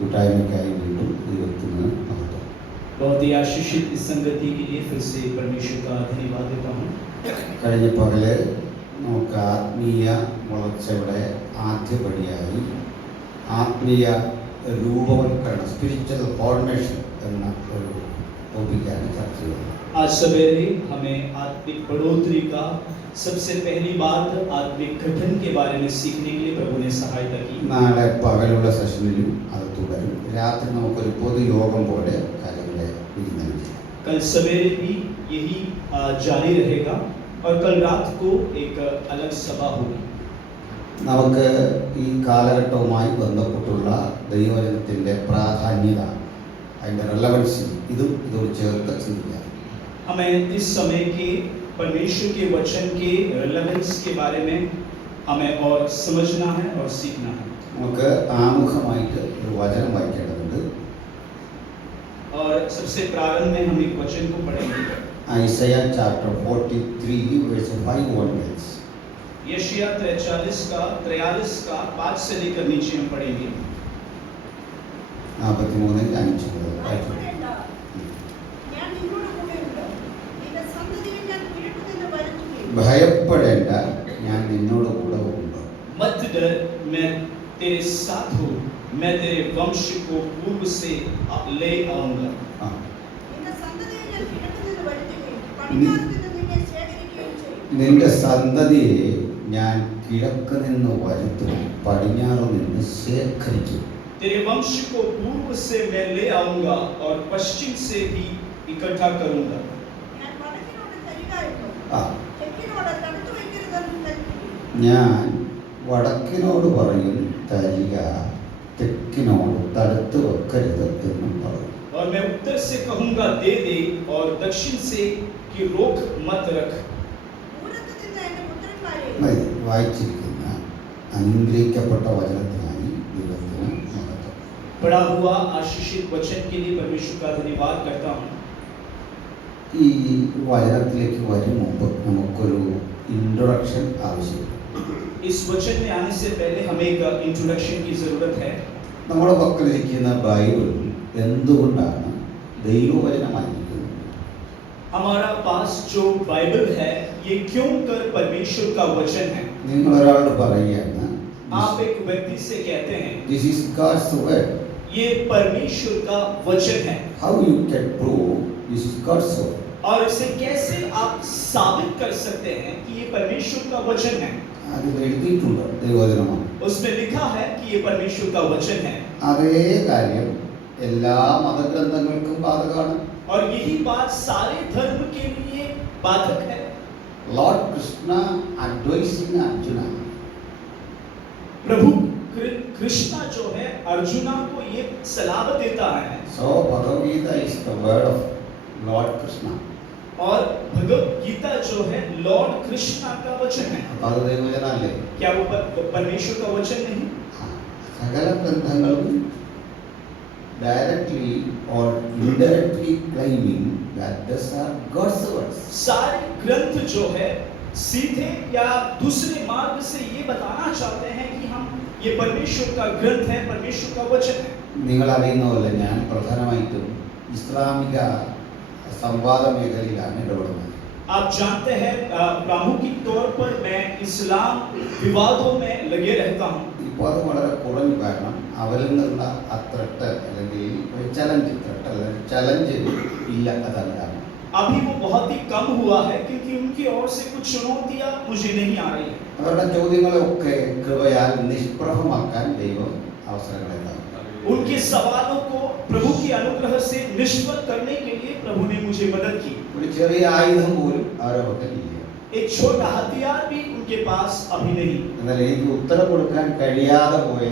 കൂട്ടായ്മയ്ക്കായി വീണ്ടും ദൈവത്തിന് മഹത്വം. बहुत ही आशीषित इस संगति के लिए फिर से परमेश्वर का धन्यवाद देता हूँ. കഴിഞ്ഞ പകല് നമുക്ക് ആത്മീയ വളർച്ചയുടെ ആദ്യപടിയായി ആത്മീയ രൂപവൽക്കരണം, സ്പിരിച്വൽ ഫോർമേഷൻ എന്ന ഒരു ടോപ്പിക്കാണ് ചർച്ച ചെയ്തത്. आज सवेरे हमें आत्मिक बढ़ोतरी का सबसे पहली बात आत्मिक गठन के बारे में सीखने के लिए प्रभु ने सहायता की. നാളെ പകലുള്ള സെഷനിലും അത് തുടരും. രാത്രി നമുക്കൊരു പൊതുയോഗം പോലെ കാര്യങ്ങളെ വിചിന്തനം ചെയ്യാം. कल सवेरे भी यही जारी रहेगा और कल रात को एक अलग सभा होगी. നമുക്ക് ഈ കാലഘട്ടവുമായി ബന്ധപ്പെട്ടുള്ള ദൈവവചനത്തിൻ്റെ പ്രാധാന്യത, അതിൻ്റെ റെലവൻസി ഇതോട് ചേർത്ത് ചിന്തിക്കാം. हमें इस समय के परमेश्वर के वचन के रेलेवेंस के बारे में हमें और समझना है और सीखना है. നമുക്ക് ആമുഖമായിട്ട് ഒരു വചനം വായിക്കേണ്ടതുണ്ട്. और सबसे प्रारंभ में हम एक वचन को पढ़ेंगे. Isaiah chapter 43 verse 5 onwards. यशायाह 43 का 5 से लेकर नीचे हम पढ़ेंगे. 43 5 മുതൽ വായിക്കാം. ഭയപ്പെടേണ്ട, ഞാൻ നിന്നോട് കൂടെ ഉണ്ട്. मत डर, मैं तेरे साथ हूँ, मैं तेरे वंश को पूर्व से ले आऊंगा. നിന്റെ സന്തതിയെ ഞാൻ കിഴക്ക് നിന്ന് വരുത്തും, പടിഞ്ഞാറ് നിന്ന് ശേഖരിക്കും. तेरे वंश को पूर्व से मैं ले आऊंगा और पश्चिम से भी इकट्ठा करूंगा. ഞാൻ വടക്കിനോട് പറയും തരിക, തെക്കിനോട് തടുത്ത് വെക്കരുത് എന്നും പറയും. और मैं उत्तर से कहूंगा दे दे और दक्षिण से कि रोक मत रख. വായിച്ചിരിക്കുന്ന അനുഗ്രഹിക്കപ്പെട്ട വചനത്തിനായി ദൈവത്തിന് മഹത്വം. पढ़ा हुआ आशीषित वचन के लिए परमेश्वर का धन्यवाद करता हूँ. ഈ വചനത്തിലേക്ക് വരും മുമ്പ് നമുക്കൊരു ഇൻട്രൊഡക്ഷൻ ആവശ്യമുണ്ട്. इस वचन में आने से पहले हमें एक इंट्रोडक्शन की जरूरत है. നമ്മുടെ പക്കലിരിക്കുന്ന ബൈബിൾ എന്തുകൊണ്ടാണ് ദൈവവചനമായിരിക്കുന്നത്? हमारा पास जो बाइबल है ये क्यों कर परमेश्वर का वचन है. നിങ്ങൾ ഒരാളോട് പറയുകയാണ്, आप एक व्यक्ति से कहते हैं this is God's word. ये परमेश्वर का वचन है. How you can prove this is God's word? और इसे कैसे आप साबित कर सकते हैं कि ये परमेश्वर का वचन है. അത് എഴുതിയിട്ടുണ്ട്, ദൈവവചനമാണ്. उसमें लिखा है कि ये परमेश्वर का वचन है. അതേ കാര്യം എല്ലാ മതഗ്രന്ഥങ്ങൾക്കും ബാധകമാണ്. और यही बात सारे धर्म के लिए बाधक है. Lord Krishna advising Arjuna. प्रभु कृष्ण जो है अर्जुना को ये सलाह देता है. So Bhagavad Gita is the word of Lord Krishna. और भगवत गीता जो है लॉर्ड कृष्णा का वचन है. അത് ദൈവവചനമല്ലേ? क्या वो परमेश्वर का वचन नहीं? സകല ഗ്രന്ഥങ്ങളും directly or indirectly claiming that these are God's words. सारे ग्रंथ जो है सीधे या दूसरे मार्ग से ये बताना चाहते हैं कि हम ये परमेश्वर का ग्रंथ है, परमेश्वर का वचन है. നിങ്ങൾ അറിയുന്ന പോലെ ഞാൻ പ്രധാനമായിട്ടും ഇസ്ലാമിക സംവാദ മേഖലയിലാണ് ഇടപെടുന്നത്. आप जानते हैं प्रामुखिक तौर पर मैं इस्लाम विवादों में लगे रहता हूँ. ഇപ്പോൾ അത് വളരെ കുറഞ്ഞു, കാരണം അവരിൽ നിന്നുള്ള ആ ത്രട്ട് അല്ലെങ്കിൽ ഒരു ചലഞ്ച് ഇല്ല, അതാണ് കാരണം. अभी वो बहुत ही कम हुआ है क्योंकि उनकी ओर से कुछ चुनौतियां मुझे नहीं आ रही है. അവരുടെ ചോദ്യങ്ങളെയൊക്കെ കൃപയാൽ നിഷ്പ്രഭമാക്കാൻ ദൈവം അവസരങ്ങൾ നൽകും. उनके सवालों को प्रभु की अनुग्रह से निष्फल करने के लिए प्रभु ने मुझे मदद की. ഒരു ചെറിയ ആയുധം പോലും അവരുടെ പക്കലില്ല. एक छोटा हथियार भी उनके पास अभी नहीं. എന്നാൽ എനിക്ക് ഉത്തരം കൊടുക്കാൻ കഴിയാതെ പോയ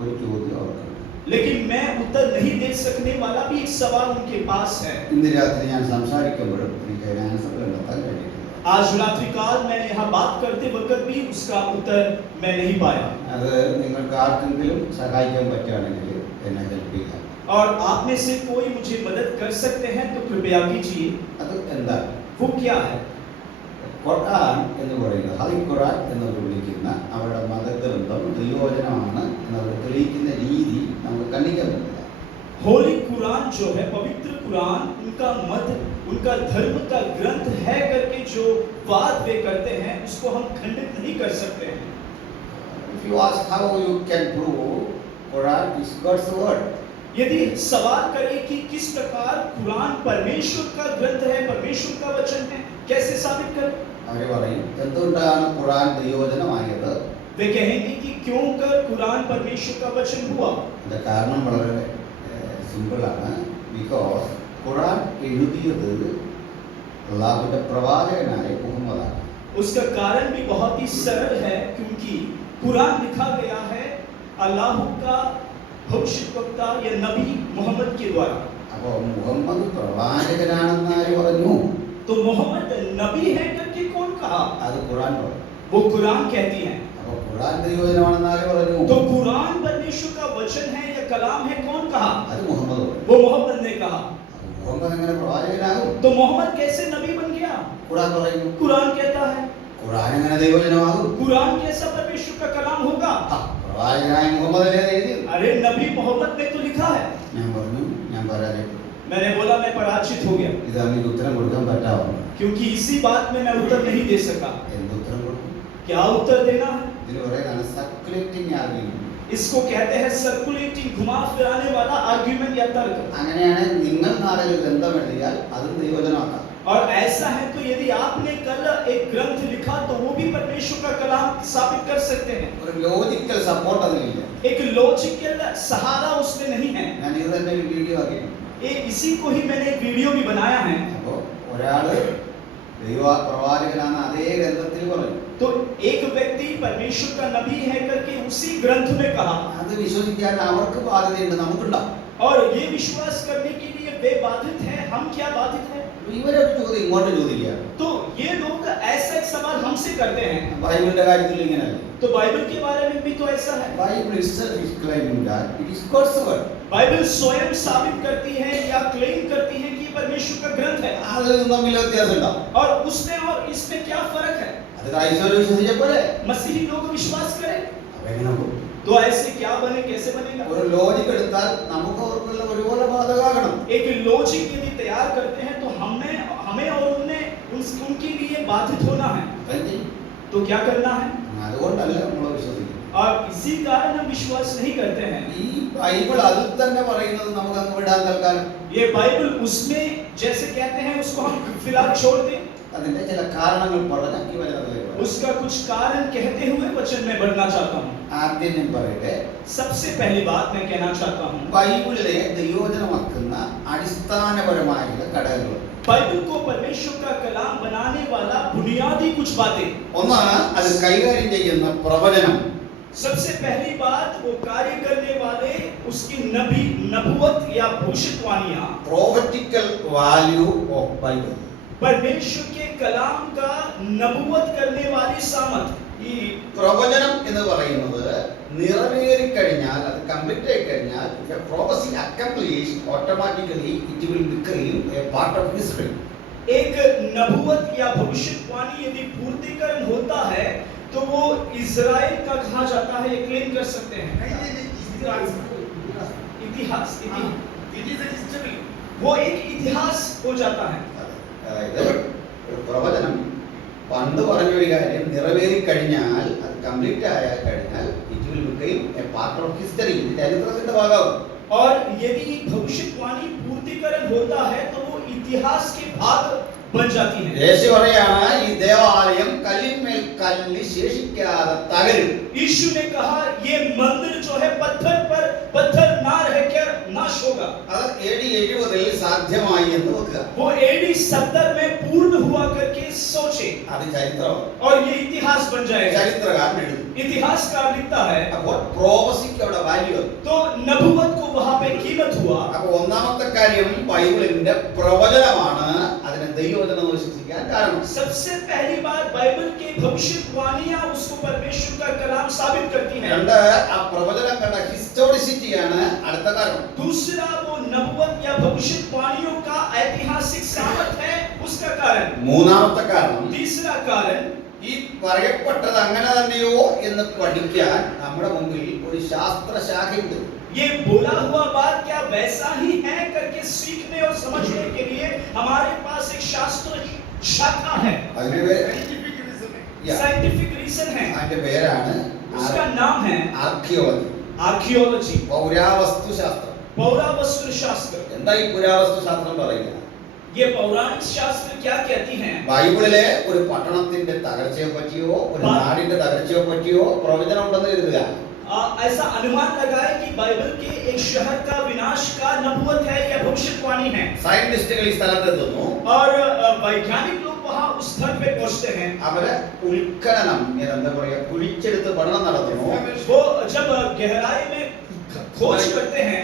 ഒരു ചോദ്യം അവർക്കുണ്ട്. लेकिन मैं उत्तर नहीं दे सकने वाला भी एक सवाल उनके पास है. ഇന്ന് രാത്രി ഞാൻ സംസാരിക്കുമ്പോഴും എനിക്ക് അതിന് ആൻസർ കണ്ടെത്താൻ കഴിയില്ല. आज रात्रि काल मैंने यहाँ बात करते वक्त भी उसका उत्तर मैं नहीं पाया. അത് നിങ്ങൾക്ക് ആർക്കെങ്കിലും സഹായിക്കാൻ പറ്റുകയാണെങ്കിൽ എന്നെ ഹെൽപ്പ് ചെയ്യുക. और आप में से कोई मुझे मदद कर सकते हैं तो कृपया कीजिए. അത് എന്താണ്? वो क्या है? ഖുർആൻ എന്ന് പറയുന്നത്, ഹൽ ഖുർആൻ എന്ന് വിളിക്കുന്ന അവരുടെ മതഗ്രന്ഥം ദൈവവചനമാണ് എന്നവർ തെളിയിക്കുന്ന രീതി നമുക്ക് കണ്ണി പഠിക്കാൻ പറ്റില്ല. होली कुरान जो है, पवित्र कुरान, उनका मत, उनका धर्म का ग्रंथ है करके जो बात वे करते हैं उसको हम खंडित नहीं कर सकते हैं. If you ask how you can prove Quran is God's word, यदि सवाल करें कि किस प्रकार कुरान परमेश्वर का ग्रंथ है, परमेश्वर का वचन है, कैसे साबित करें? അവര് പറയും എന്തുകൊണ്ടാണ് ഖുർആൻ ദൈവവചനമായത്? वे कहेंगे कि क्यों कर कुरान परमेश्वर का वचन हुआ? അതിന്റെ കാരണം വളരെ സിമ്പിളാണ്. ബിക്കോസ് ഖുർആൻ എഴുതിയത് അല്ലാഹുവിന്റെ പ്രവാചകനായ മുഹമ്മദാണ്. उसका कारण भी बहुत ही सरल है, क्योंकि कुरान लिखा गया है अल्लाह का भविष्यवक्ता या नबी मोहम्मद के द्वारा. അപ്പോൾ മുഹമ്മദ് പ്രവാചകനാണെന്ന് ആര് പറഞ്ഞു? तो मोहम्मद नबी है करके कौन कहा? അത് ഖുർആൻ പറഞ്ഞു. वो कुरान कहती है. അപ്പോൾ ഖുർആൻ ദൈവവചനമാണെന്ന് ആര് പറഞ്ഞു? तो कुरान परमेश्वर का वचन है या कलाम है, कौन कहा? അത് മുഹമ്മദ് പറഞ്ഞു. वो मोहम्मद ने कहा. മുഹമ്മദ് എങ്ങനെ പ്രവാചകനാകും? तो मोहम्मद कैसे नबी बन गया? ഖുർആൻ പറയുന്നു. कुरान कहता है. ഖുർആൻ എങ്ങനെ ദൈവവചനമാകും? कुरान कैसा परमेश्वर का कलाम होगा? പ്രവാചകനായ മുഹമ്മദല്ലേ എഴുതിയത്? अरे नबी मोहम्मद ने तो लिखा है. ഞാൻ പറഞ്ഞു ഞാൻ പരാജയപ്പെട്ടു. मैंने बोला मैं पराजित हो गया, ഇത് എനിക്ക് ഉത്തരം കൊടുക്കാൻ പറ്റാവോ? क्योंकि इसी बात में मैं उत्तर नहीं दे सका. എന്ത് ഉത്തരം കൊടുക്കും? क्या उत्तर देना है? ഇതിന് പറയുന്നതാണ് സർക്കുലേറ്റിംഗ് ആർഗ്യുമെന്റ്. इसको कहते हैं सर्कुलेटिंग, घुमा फिराने वाला आर्ग्यूमेंट या तर्क. അങ്ങനെയാണ് നിങ്ങൾ നാളെ ഒരു ഗ്രന്ഥം എഴുതിയാൽ അതും ദൈവവചനമാക്കാം. और ऐसा है तो यदि आपने कल एक ग्रंथ लिखा तो वो भी परमेश्वर का कलाम साबित कर सकते हैं. ഒരു ലോജിക്കൽ സപ്പോർട്ട് അതിലില്ല. एक लॉजिकल सहारा उसमें नहीं है. ഞാൻ ഇത് തന്നെ ഒരു വീഡിയോ ആക്കിയിട്ടുണ്ട്. ये इसी को ही मैंने एक वीडियो भी बनाया है. അപ്പോൾ ഒരാള് ദൈവ പ്രവാചകനാണ് അതേ ഗ്രന്ഥത്തിൽ പറഞ്ഞു. तो एक व्यक्ति परमेश्वर का नबी है करके उसी ग्रंथ में कहा, അത് വിശ്വസിക്കാൻ അവർക്ക് ബാധ്യതയുണ്ട്, നമുക്കുണ്ടാവും. और ये विश्वास करने के लिए वे बाधित हैं. हम क्या बाधित हैं? ഇവരൊരു ചോദ്യം ഇങ്ങോട്ട് ചോദിക്കുക. तो ये लोग ऐसा एक सवाल हमसे करते हैं. ബൈബിളിന്റെ കാര്യത്തിൽ ഇങ്ങനെയല്ല. तो बाइबल के बारे में भी तो ऐसा है. Bible itself is claiming that it is God's word. Bible स्वयं साबित करती है या क्लेम करती है कि ये परमेश्वर का ग्रंथ है. അത് തമ്മിൽ വ്യത്യാസമുണ്ടാവും. और उसमें और इसमें क्या फर्क है? അത് ക്രൈസ്തവർ വിശ്വസിച്ചപ്പോലെ मसीही लोग विश्वास करें അപ്പൊ എങ്ങനെ പോകും? तो ऐसे क्या बने, कैसे बनेगा? ഒരു ലോജിക് എടുത്താൽ നമുക്ക് അവർക്കെല്ലാം ഒരുപോലെ ബാധകമാകണം. एक लॉजिक यदि तैयार करते हैं तो हमें और उनके लिए बाधित होना है. तो क्या करना है? അതുകൊണ്ടല്ല നമ്മൾ വിശ്വസിക്കുന്നത്. और इसी कारण हम विश्वास नहीं करते हैं. ഈ ബൈബിൾ അതിൽ തന്നെ പറയുന്നത് നമുക്ക് അങ്ങ് വിടാൻ തൽക്കാലം. ये बाइबल उसमें जैसे कहते हैं उसको हम फिलहाल छोड़ दें. അതിന്റെ ചില കാരണങ്ങൾ പറഞ്ഞ ഈ വചനത്തിലേക്ക് വരാം. उसका कुछ कारण कहते हुए वचन में बढ़ना चाहता हूँ. ആദ്യം ഞാൻ പറയട്ടെ, सबसे पहली बात मैं कहना चाहता हूँ, ബൈബിളിലെ ദൈവവചനമാക്കുന്ന അടിസ്ഥാനപരമായ ഘടകങ്ങൾ. बाइबल को परमेश्वर का कलाम बनाने वाला बुनियादी कुछ बातें. ഒന്നാണ് അത് കൈകാര്യം ചെയ്യുന്ന പ്രവചനം. सबसे पहली बात वो कार्य करने वाले उसकी नबुवत या भविष्यवाणियां. Prophetical value of Bible. परमेश्वर के कलाम का नबुवत करने वाली सामत. ഈ പ്രവചനം എന്ന് പറയുന്നത് നിറവേറി കഴിഞ്ഞാൽ, അത് കംപ്ലീറ്റ് ആയി കഴിഞ്ഞാൽ, prophecy accomplish automatically it will become A part of history. एक नबुवत या भविष्यवाणी यदि पूर्तिकरण होता है तो वो इज़राइल का कहा जाता है, ये क्लेम कर सकते हैं. इतिहास वो एक इतिहास हो जाता है. അതായത് ഒരു പ്രവചനം പണ്ട് പറഞ്ഞൊരു കാര്യം നിറവേറി കഴിഞ്ഞാൽ, അത് കംപ്ലീറ്റ് ആയ കഴിഞ്ഞാൽ it will become A part of history, ചരിത്രത്തിന്റെ ഭാഗമാകും. और यदि भविष्यवाणी पूर्तिकरण होता है तो वो इतिहास के भाग बन जाती है. യേശു പറയാണ് ഈ ദേവാലയം കല്ലിന്മേൽ കല്ല് ശേഷിക്കാതെ തകരും. यीशु ने कहा ये मंदिर जो है पत्थर पर पत्थर ना रहकर नाश होगा. അത് AD 70 സാധ്യമായി എന്ന് വെക്കുക. वो AD 70 में पूर्ण हुआ करके सोचे, അത് ചരിത്രമാണ്. और ये इतिहास बन जाएगा. ചരിത്രകാരൻ എഴുതും. इतिहासकार लिखता है. അപ്പോൾ പ്രോഫസിക്ക് അവിടെ വാല്യൂ. तो नबुवत को वहां पे कीमत हुआ. അപ്പോൾ ഒന്നാമത്തെ കാര്യം ബൈബിളിന്റെ പ്രവചനമാണ് അതിനെ ദൈവവചനം വിശ്വസിക്കാൻ കാരണം. सबसे पहली बात बाइबल की भविष्यवाणियां उसको परमेश्वर का कलाम साबित करती हैं. രണ്ട്, ആ പ്രവചനങ്ങളുടെ ഹിസ്റ്റോറിസിറ്റിയാണ് അടുത്ത കാരണം. दूसरा वो नबुवत या भविष्यवाणियों का ऐतिहासिक सामर्थ है उसका कारण. മൂന്നാമത്തെ കാരണം, तीसरा कारण, ഈ പറയപ്പെട്ടത് അങ്ങനെ തന്നെയോ എന്ന് പഠിക്കാൻ നമ്മുടെ മുമ്പിൽ ഒരു ശാസ്ത്രശാഖയുണ്ട്. ये बोला हुआ बात क्या वैसा ही है करके सीखने और समझने के लिए हमारे पास एक शास्त्र शाखा है, അതിന്റെ പേര് Yeah. साइंटिफिक रीजन है, അതിന്റെ പേരാണ് उसका नाम है ആർക്കിയോളജി, आर्कियोलॉजी, പൗരാവസ്തു ശാസ്ത്രം. पौरावस्तु शास्त्र. എന്താ ഈ പുരാവസ്തു ശാസ്ത്രം പറയുന്നത്? ये पौराणिक शास्त्र क्या कहती हैं? ബൈബിളിലെ ഒരു പട്ടണത്തിന്റെ തകർച്ചയെ പറ്റിയോ ഒരു നാടിന്റെ തകർച്ചയെ പറ്റിയോ പ്രവചനം ഉണ്ടെന്ന് കരുതുക. ऐसा अनुमान लगाए कि बाइबल के एक शहर का विनाश का नबूवत है या भविष्यवाणी है. സയന്റിസ്റ്റുകൾ ഈ സ്ഥലത്തെത്തുന്നു. और वैज्ञानिक लोग वहां उस स्थल पे पहुंचते हैं. അവര് ഉൽഖനനം എന്താ പറയാ കുഴിച്ചെടുത്ത് പഠനം നടത്തുന്നു. वो जब गहराई में खोज करते हैं,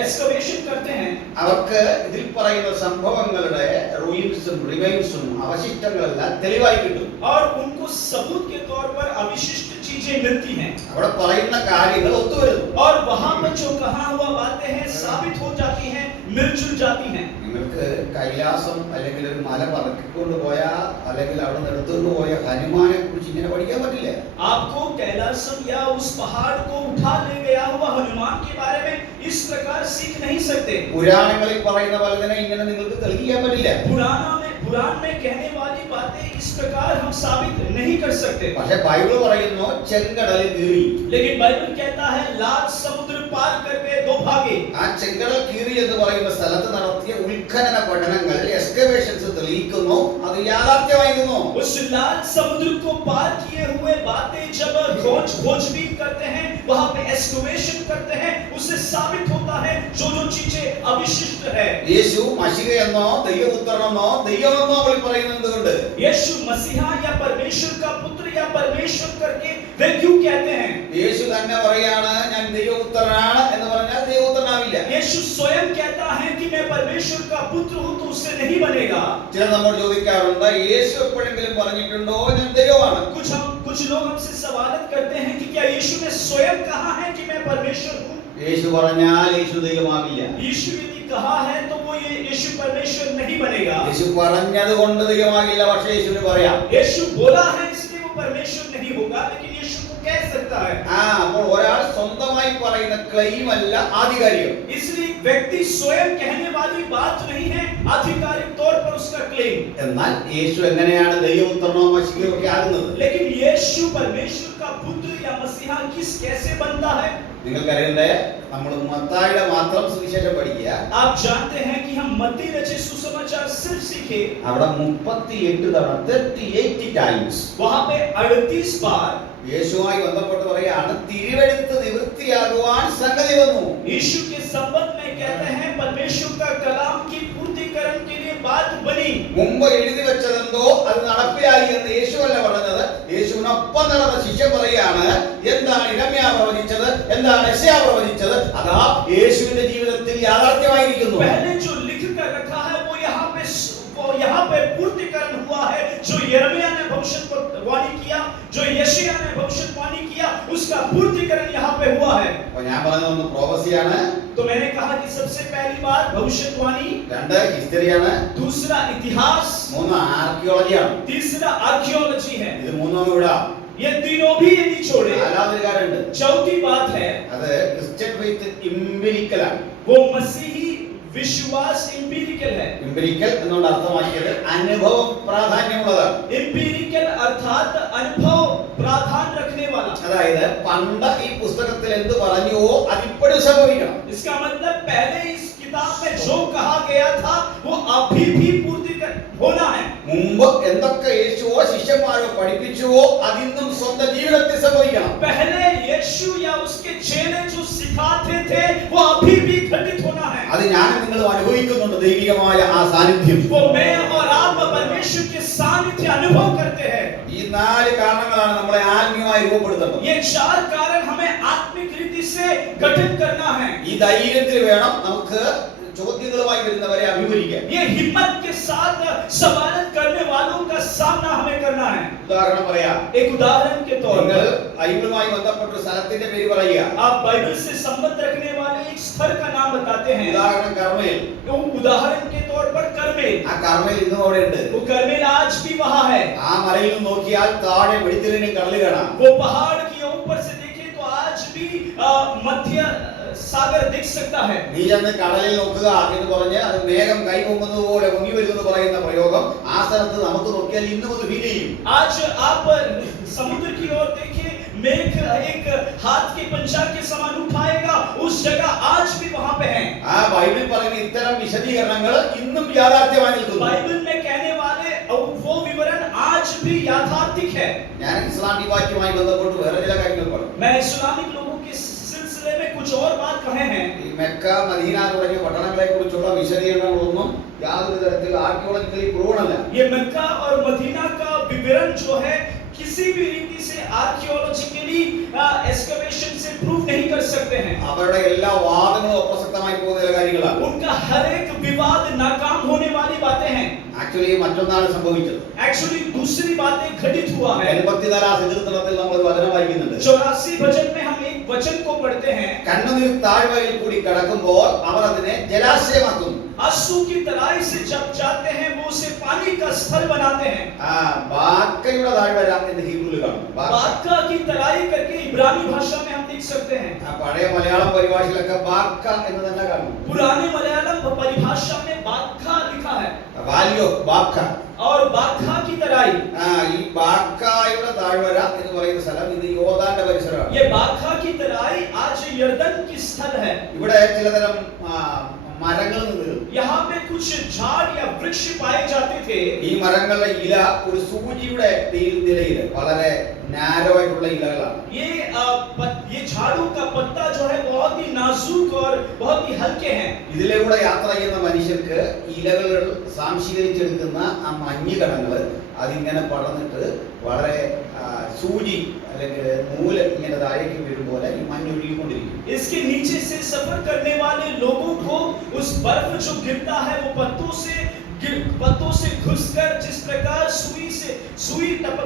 एक्सकवेशन करते हैं, അവർക്ക് ഇതിൽ പറയുന്ന സംഭവങ്ങളുടെ റൂയിൻസും റിമൈൻസും അവശിഷ്ടങ്ങളെല്ലാം തെളിവായി കിട്ടും. और उनको सबूत के तौर पर अविशिष्ट चीजें मिलती हैं. അവിടെ പറയുന്ന കാര്യങ്ങൾ ഒത്തുവരുന്നു. और वहां पर जो कहा हुआ बातें हैं साबित हो जाती हैं, मिलजुल जाती हैं. നിങ്ങൾക്ക് കൈലാസം അല്ലെങ്കിൽ ഒരു മല പറക്കിക്കൊണ്ട് പോയ അല്ലെങ്കിൽ അവിടെ എടുത്തുകൊണ്ട് പോയ ഹനുമാനെ കുറിച്ച് ഇങ്ങനെ പഠിക്കാൻ പറ്റില്ല. आपको कैलासम या उस पहाड़ को उठा ले गया हुआ हनुमान के बारे में इस प्रकार सीख नहीं सकते. പുരാണങ്ങളിൽ പറയുന്ന പോലെ തന്നെ ഇങ്ങനെ നിങ്ങൾക്ക് തെളിയിക്കാൻ പറ്റില്ല. पुराण में कहने वाली बातें इस प्रकार हम साबित नहीं कर सकते. പക്ഷേ ബൈബിൾ പറയുന്നു ചെങ്കടൽ കീറി. लेकिन बाइबल कहता है लाल समुद्र पार करके दो भागे. ആ ചെങ്കടൽ കീറി എന്ന് പറയുന്ന സ്ഥലത്ത് നടത്തിയ ഉൽഖനന പഠനങ്ങൾ എക്സ്കവേഷൻസ് തെളിയിക്കുന്നു അത് യാഥാർത്ഥ്യമായിരുന്നു. उस लाल समुद्र को पार किए हुए बातें जब खोजबीन करते हैं, वहां पे एक्सकवेशन करते हैं, उससे साबित होता है जो चीजें अविशिष्ट है. യേശു മശിഹയെന്നോ ദൈവപുത്രനെന്നോ ദൈവമെന്നോ അവൾ പറയുന്നത് കൊണ്ട് यीशु मसीहा या परमेश्वर का पुत्र या परमेश्वर करके वे क्यों कहते हैं? യേശു തന്നെ പറയാണ് ഞാൻ ദൈവപുത്രനാണ് എന്ന് പറഞ്ഞാൽ ദൈവപുത്രനാവില്ല. यीशु स्वयं कहता है कि मैं परमेश्वर का पुत्र हूं तो उससे नहीं बनेगा. ചിലർ നമ്മോട് ചോദിക്കാറുണ്ട് യേശു എപ്പോഴെങ്കിലും പറഞ്ഞിട്ടുണ്ടോ ഞാൻ ദൈവമാണ്? कुछ लोग हमसे सवालत करते हैं कि क्या यीशु ने स्वयं कहा है कि मैं परमेश्वर हूं? യേശു പറഞ്ഞാൽ യേശു ദൈവമാവില്ല. यीशु यदि कहा है तो वो ये यीशु परमेश्वर नहीं बनेगा. യേശു പറഞ്ഞത് കൊണ്ട് ദൈവമാകില്ല, പക്ഷേ യേശുവിന് പറയാം. यीशु बोला है इसलिए वो परमेश्वर नहीं होगा, लेकिन यीशु को कह सकता है. അപ്പോൾ ഒരാൾ സ്വന്തമായി പറയുന്ന ക്ലെയിം അല്ല ആധികാരികം. इसलिए व्यक्ति स्वयं कहने वाली बात नहीं है आधिकारिक तौर पर उसका क्लेम. എന്നാൽ യേശു എങ്ങനെയാണ് ദൈവപുത്രനോ മശിഹയോ ഒക്കെ ആകുന്നത്? लेकिन यीशु परमेश्वर का पुत्र या मसीहा कैसे बनता है? നിങ്ങൾക്കറിയണ്ടേ, നമ്മൾ മത്തായിയുടെ മാത്രം സുവിശേഷം പഠിക്കുക. आप जानते हैं कि हम मत्ती रचित सुसमाचार सिर्फ सीखे, അവിടെ 38 തവണ 38 ടൈംസ് वहां पे 38 बार യേശുവുമായി ബന്ധപ്പെട്ട് പറയുകയാണ് തിരുവെഴുത്ത് നിവൃത്തിയാകുവാൻ സംഗതി വന്നു. यीशु के संबंध में कहते हैं परमेश्वर का कलाम की पूर्तिकरण के लिए बात बनी. മുമ്പ് എഴുതി വെച്ചതെന്തോ അത് നടപ്പിലായി എന്ന് യേശുവല്ല പറഞ്ഞത്. യേശുവിനൊപ്പം നടന്ന ശിഷ്യൻ പറയാണ് എന്താണ് ഇരമ്യാ പ്രവചിച്ചത്, എന്താണ് യെശയ്യാ പ്രവചിച്ചത്, അതാ യേശുവിന്റെ ജീവിതത്തിൽ യാഥാർത്ഥ്യമായിരിക്കുന്നു. पहले जो लिख कर रखा है वो यहाँ पे पूर्तिकरण हुआ है. जो यिर्मयाह ने भविष्यवाणी किया, जो यशायाह ने भविष्यवाणी किया, उसका पूर्तिकरण यहाँ पे हुआ है. അപ്പോൾ ഞാൻ പറഞ്ഞതൊന്ന് പ്രോഫസിയാണ്, तो मैंने कहा कि सबसे पहली बात भविष्यवाणी, 2 ഹിസ്റ്ററിയാണ്, दूसरा इतिहास, 3 ആർക്കിയോളജിയാണ്. तीसरा आर्कियोलॉजी है. ഇത് മൂന്നും ഇവിടെ ये तीनों भी यदि छोड़े, നാലാമതൊരു കാര്യമുണ്ട്. चौथी बात है അത് ക്രിസ്ത്യൻ ഫെയ്ത്ത് ഇംപിരിക്കലാണ്. वो मसीही विश्वास एम्पिरिकल है. ഇംപിരിക്കൽ എന്നുകൊണ്ട് അർത്ഥമാക്കിയത് അനുഭവം പ്രാധാന്യമുള്ളതാണ്. एम्पिरिकल अर्थात अनुभव प्राधान्य रखने वाला. അതായത് പണ്ട് ഈ പുസ്തകത്തിൽ എന്ത് പറഞ്ഞുവോ അതിപ്പോഴും സംഭവിക്കണം. इसका मतलब पहले इस किताब में जो कहा गया था वो अभी भी पूर्ति होना है. മുമ്പ് എന്തൊക്കെ യേശുവോ ശിഷ്യന്മാരോ പഠിപ്പിച്ചുവോ അതിന്നും സ്വന്തം ജീവിതത്തിൽ സംഭവിക്കണം. पहले यीशु या उसके चेले जो सिखाते थे वो अभी भी घटित होना है. അത് ഞാനും നിങ്ങളും അനുഭവിക്കുന്നുണ്ട് ദൈവികമായ ആ സാന്നിധ്യം. वो मैं और आप परमेश्वर के सानिध्य अनुभव करते हैं. ഈ 4 കാരണങ്ങളാണ് നമ്മളെ ആത്മീയമായി രൂപപ്പെടുത്തുന്നത്. ये 4 कारण हमें आत्मिक रीति से गठित करना है. ഈ ധൈര്യത്തിൽ വേണം നമുക്ക് ചോദ്യങ്ങളുമായി വരുന്നവരെ അഭിമുഖീകരിക്കാൻ. ये हिम्मत के साथ सवालत करने वालों का सामना हमें करना है. ഉദാഹരണം പറയാം. एक उदाहरण के तौर നിങ്ങൾ पर ബൈബിളുമായി ബന്ധപ്പെട്ട ഒരു സ്ഥലത്തിന്റെ പേര് പറയുക. आप बाइबल से संबंध रखने वाले एक स्थल का नाम बताते हैं. ഉദാഹരണം കർമ്മേൽ. तो उदाहरण के तौर पर कर्मेल. ആ കർമ്മേൽ ഇന്നും അവിടെ ഉണ്ട്. वो कर्मेल आज भी वहां है. ആ മലയിൽ നിന്ന് നോക്കിയാൽ താഴെ വെടിത്തിരിനും കടൽ കാണാം. वो पहाड़ के ऊपर से देखें तो आज भी मध्य सागर दिख सकता है। നീ ചെന്ന് കടലിൽ നോക്കുക എന്ന് പറഞ്ഞ് അത് മേഘം കൈ പൊങ്ങുന്നത് പോലെ പൊങ്ങി വരുമെന്ന് പറയുന്ന പ്രയോഗം ആ സ്ഥലത്ത് നമുക്ക് നോക്കിയാൽ ഇന്നും അത് ഫീൽ ചെയ്യും. आज आप समुद्र की ओर देखिए, मेघ एक हाथ के पंजा के समान उठाएगा, उस जगह आज भी वहां पे है। ആ ബൈബിളിൽ പറയുന്ന ഇത്തരം വിശദീകരണങ്ങൾ ഇന്നും യാഥാർത്ഥ്യമായി നിൽക്കുന്നു. बाइबल में कहने वाले वो विवरण आज भी याथार्थिक है। ഞാൻ ഇസ്ലാമിക വാക്യവുമായി ബന്ധപ്പെട്ട് വേറെ ചില കാര്യങ്ങൾ പറഞ്ഞു. मैं इस्लामिक लोगों के सिलसिले में कुछ और बात कहे हैं। ഈ മെക്ക മദീന തുടങ്ങിയ പട്ടണങ്ങളെ കുറിച്ചുള്ള വിശദീകരണങ്ങളൊന്നും യാതൊരു തരത്തിൽ ആർക്കിയോളജിക്കലി പ്രൂവൺ അല്ല. ये मक्का और मदीना का विवरण जो है किसी भी रीति से आर्कियोलॉजिकली एक्सकवेशन से प्रूव नहीं कर सकते हैं। അവരുടെ എല്ലാ വാദങ്ങളും അപ്രസക്തമായി പോകുന്ന ചില കാര്യങ്ങളാണ്. उनका हर एक विवाद नाकाम होने वाली बातें हैं। ആക്ച്വലി മറ്റൊന്നാണ് സംഭവിച്ചത്. एक्चुअली दूसरी बातें घटित हुआ है। 84 സങ്കീർത്തനത്തിൽ നമ്മൾ വചനം വായിക്കുന്നുണ്ട്. 84 भजन में हम एक वचन को पढ़ते हैं। കണ്ണുനീർ താഴ്വരയിൽ കൂടി കടക്കുമ്പോൾ അവർ അതിനെ ജലാശയമാക്കുന്നു. आंसू की तराई से जब जाते हैं वो उसे पानी का स्थल बनाते हैं। ബാക്കയുടെ താഴ്വര എന്ന് ഹീബ്രുവിൽ കാണും. बाका की तराई करके इब्रानी भाषा में हम देख सकते हैं। പഴയ മലയാളം പരിഭാഷയിലൊക്കെ ബാക്ക എന്ന് തന്നെ കാണും. पुराने मलयालम परिभाषा में बाका लिखा है വാലിയോ ബാക്ക. और बाका की तराई। ഈ ബാക്കായുടെ താഴ്വര എന്ന് പറയുന്ന സ്ഥലം ഇത് യോർദാന്റെ പരിസരമാണ്. ये बाका की तराई आज यर्दन की स्थल है। ഇവിടെ ചിലതരം മരങ്ങൾ നിന്നു. यहाँ पे कुछ झाड़ या वृक्ष पाए जाते थे। ഈ മരങ്ങളുടെ ഇല ഒരു സൂചിയുടെ നിലയിൽ വളരെ നാരോ ആയിട്ടുള്ള ഇലകളാണ്. ये झाड़ू का पत्ता जो है बहुत ही नाजुक और बहुत ही हल्के हैं। ഇതിലൂടെ യാത്ര ചെയ്യുന്ന മനുഷ്യർക്ക് ഇലകൾ സാംശീകരിച്ചെടുക്കുന്ന ആ മഞ്ഞ് കണങ്ങൾ അതിങ്ങനെ പടർന്നിട്ട് വളരെ സൂചി അല്ലെങ്കിൽ നൂല് ഇങ്ങനെ താഴേക്ക് വീഴുമ്പോൾ ഈ മഞ്ഞ് ഒഴുകിക്കൊണ്ടിരിക്കും. इसके नीचे से सफर करने वाले लोगों को उस बर्फ जो गिरता है वो पत्तों से घुसकर जिस प्रकार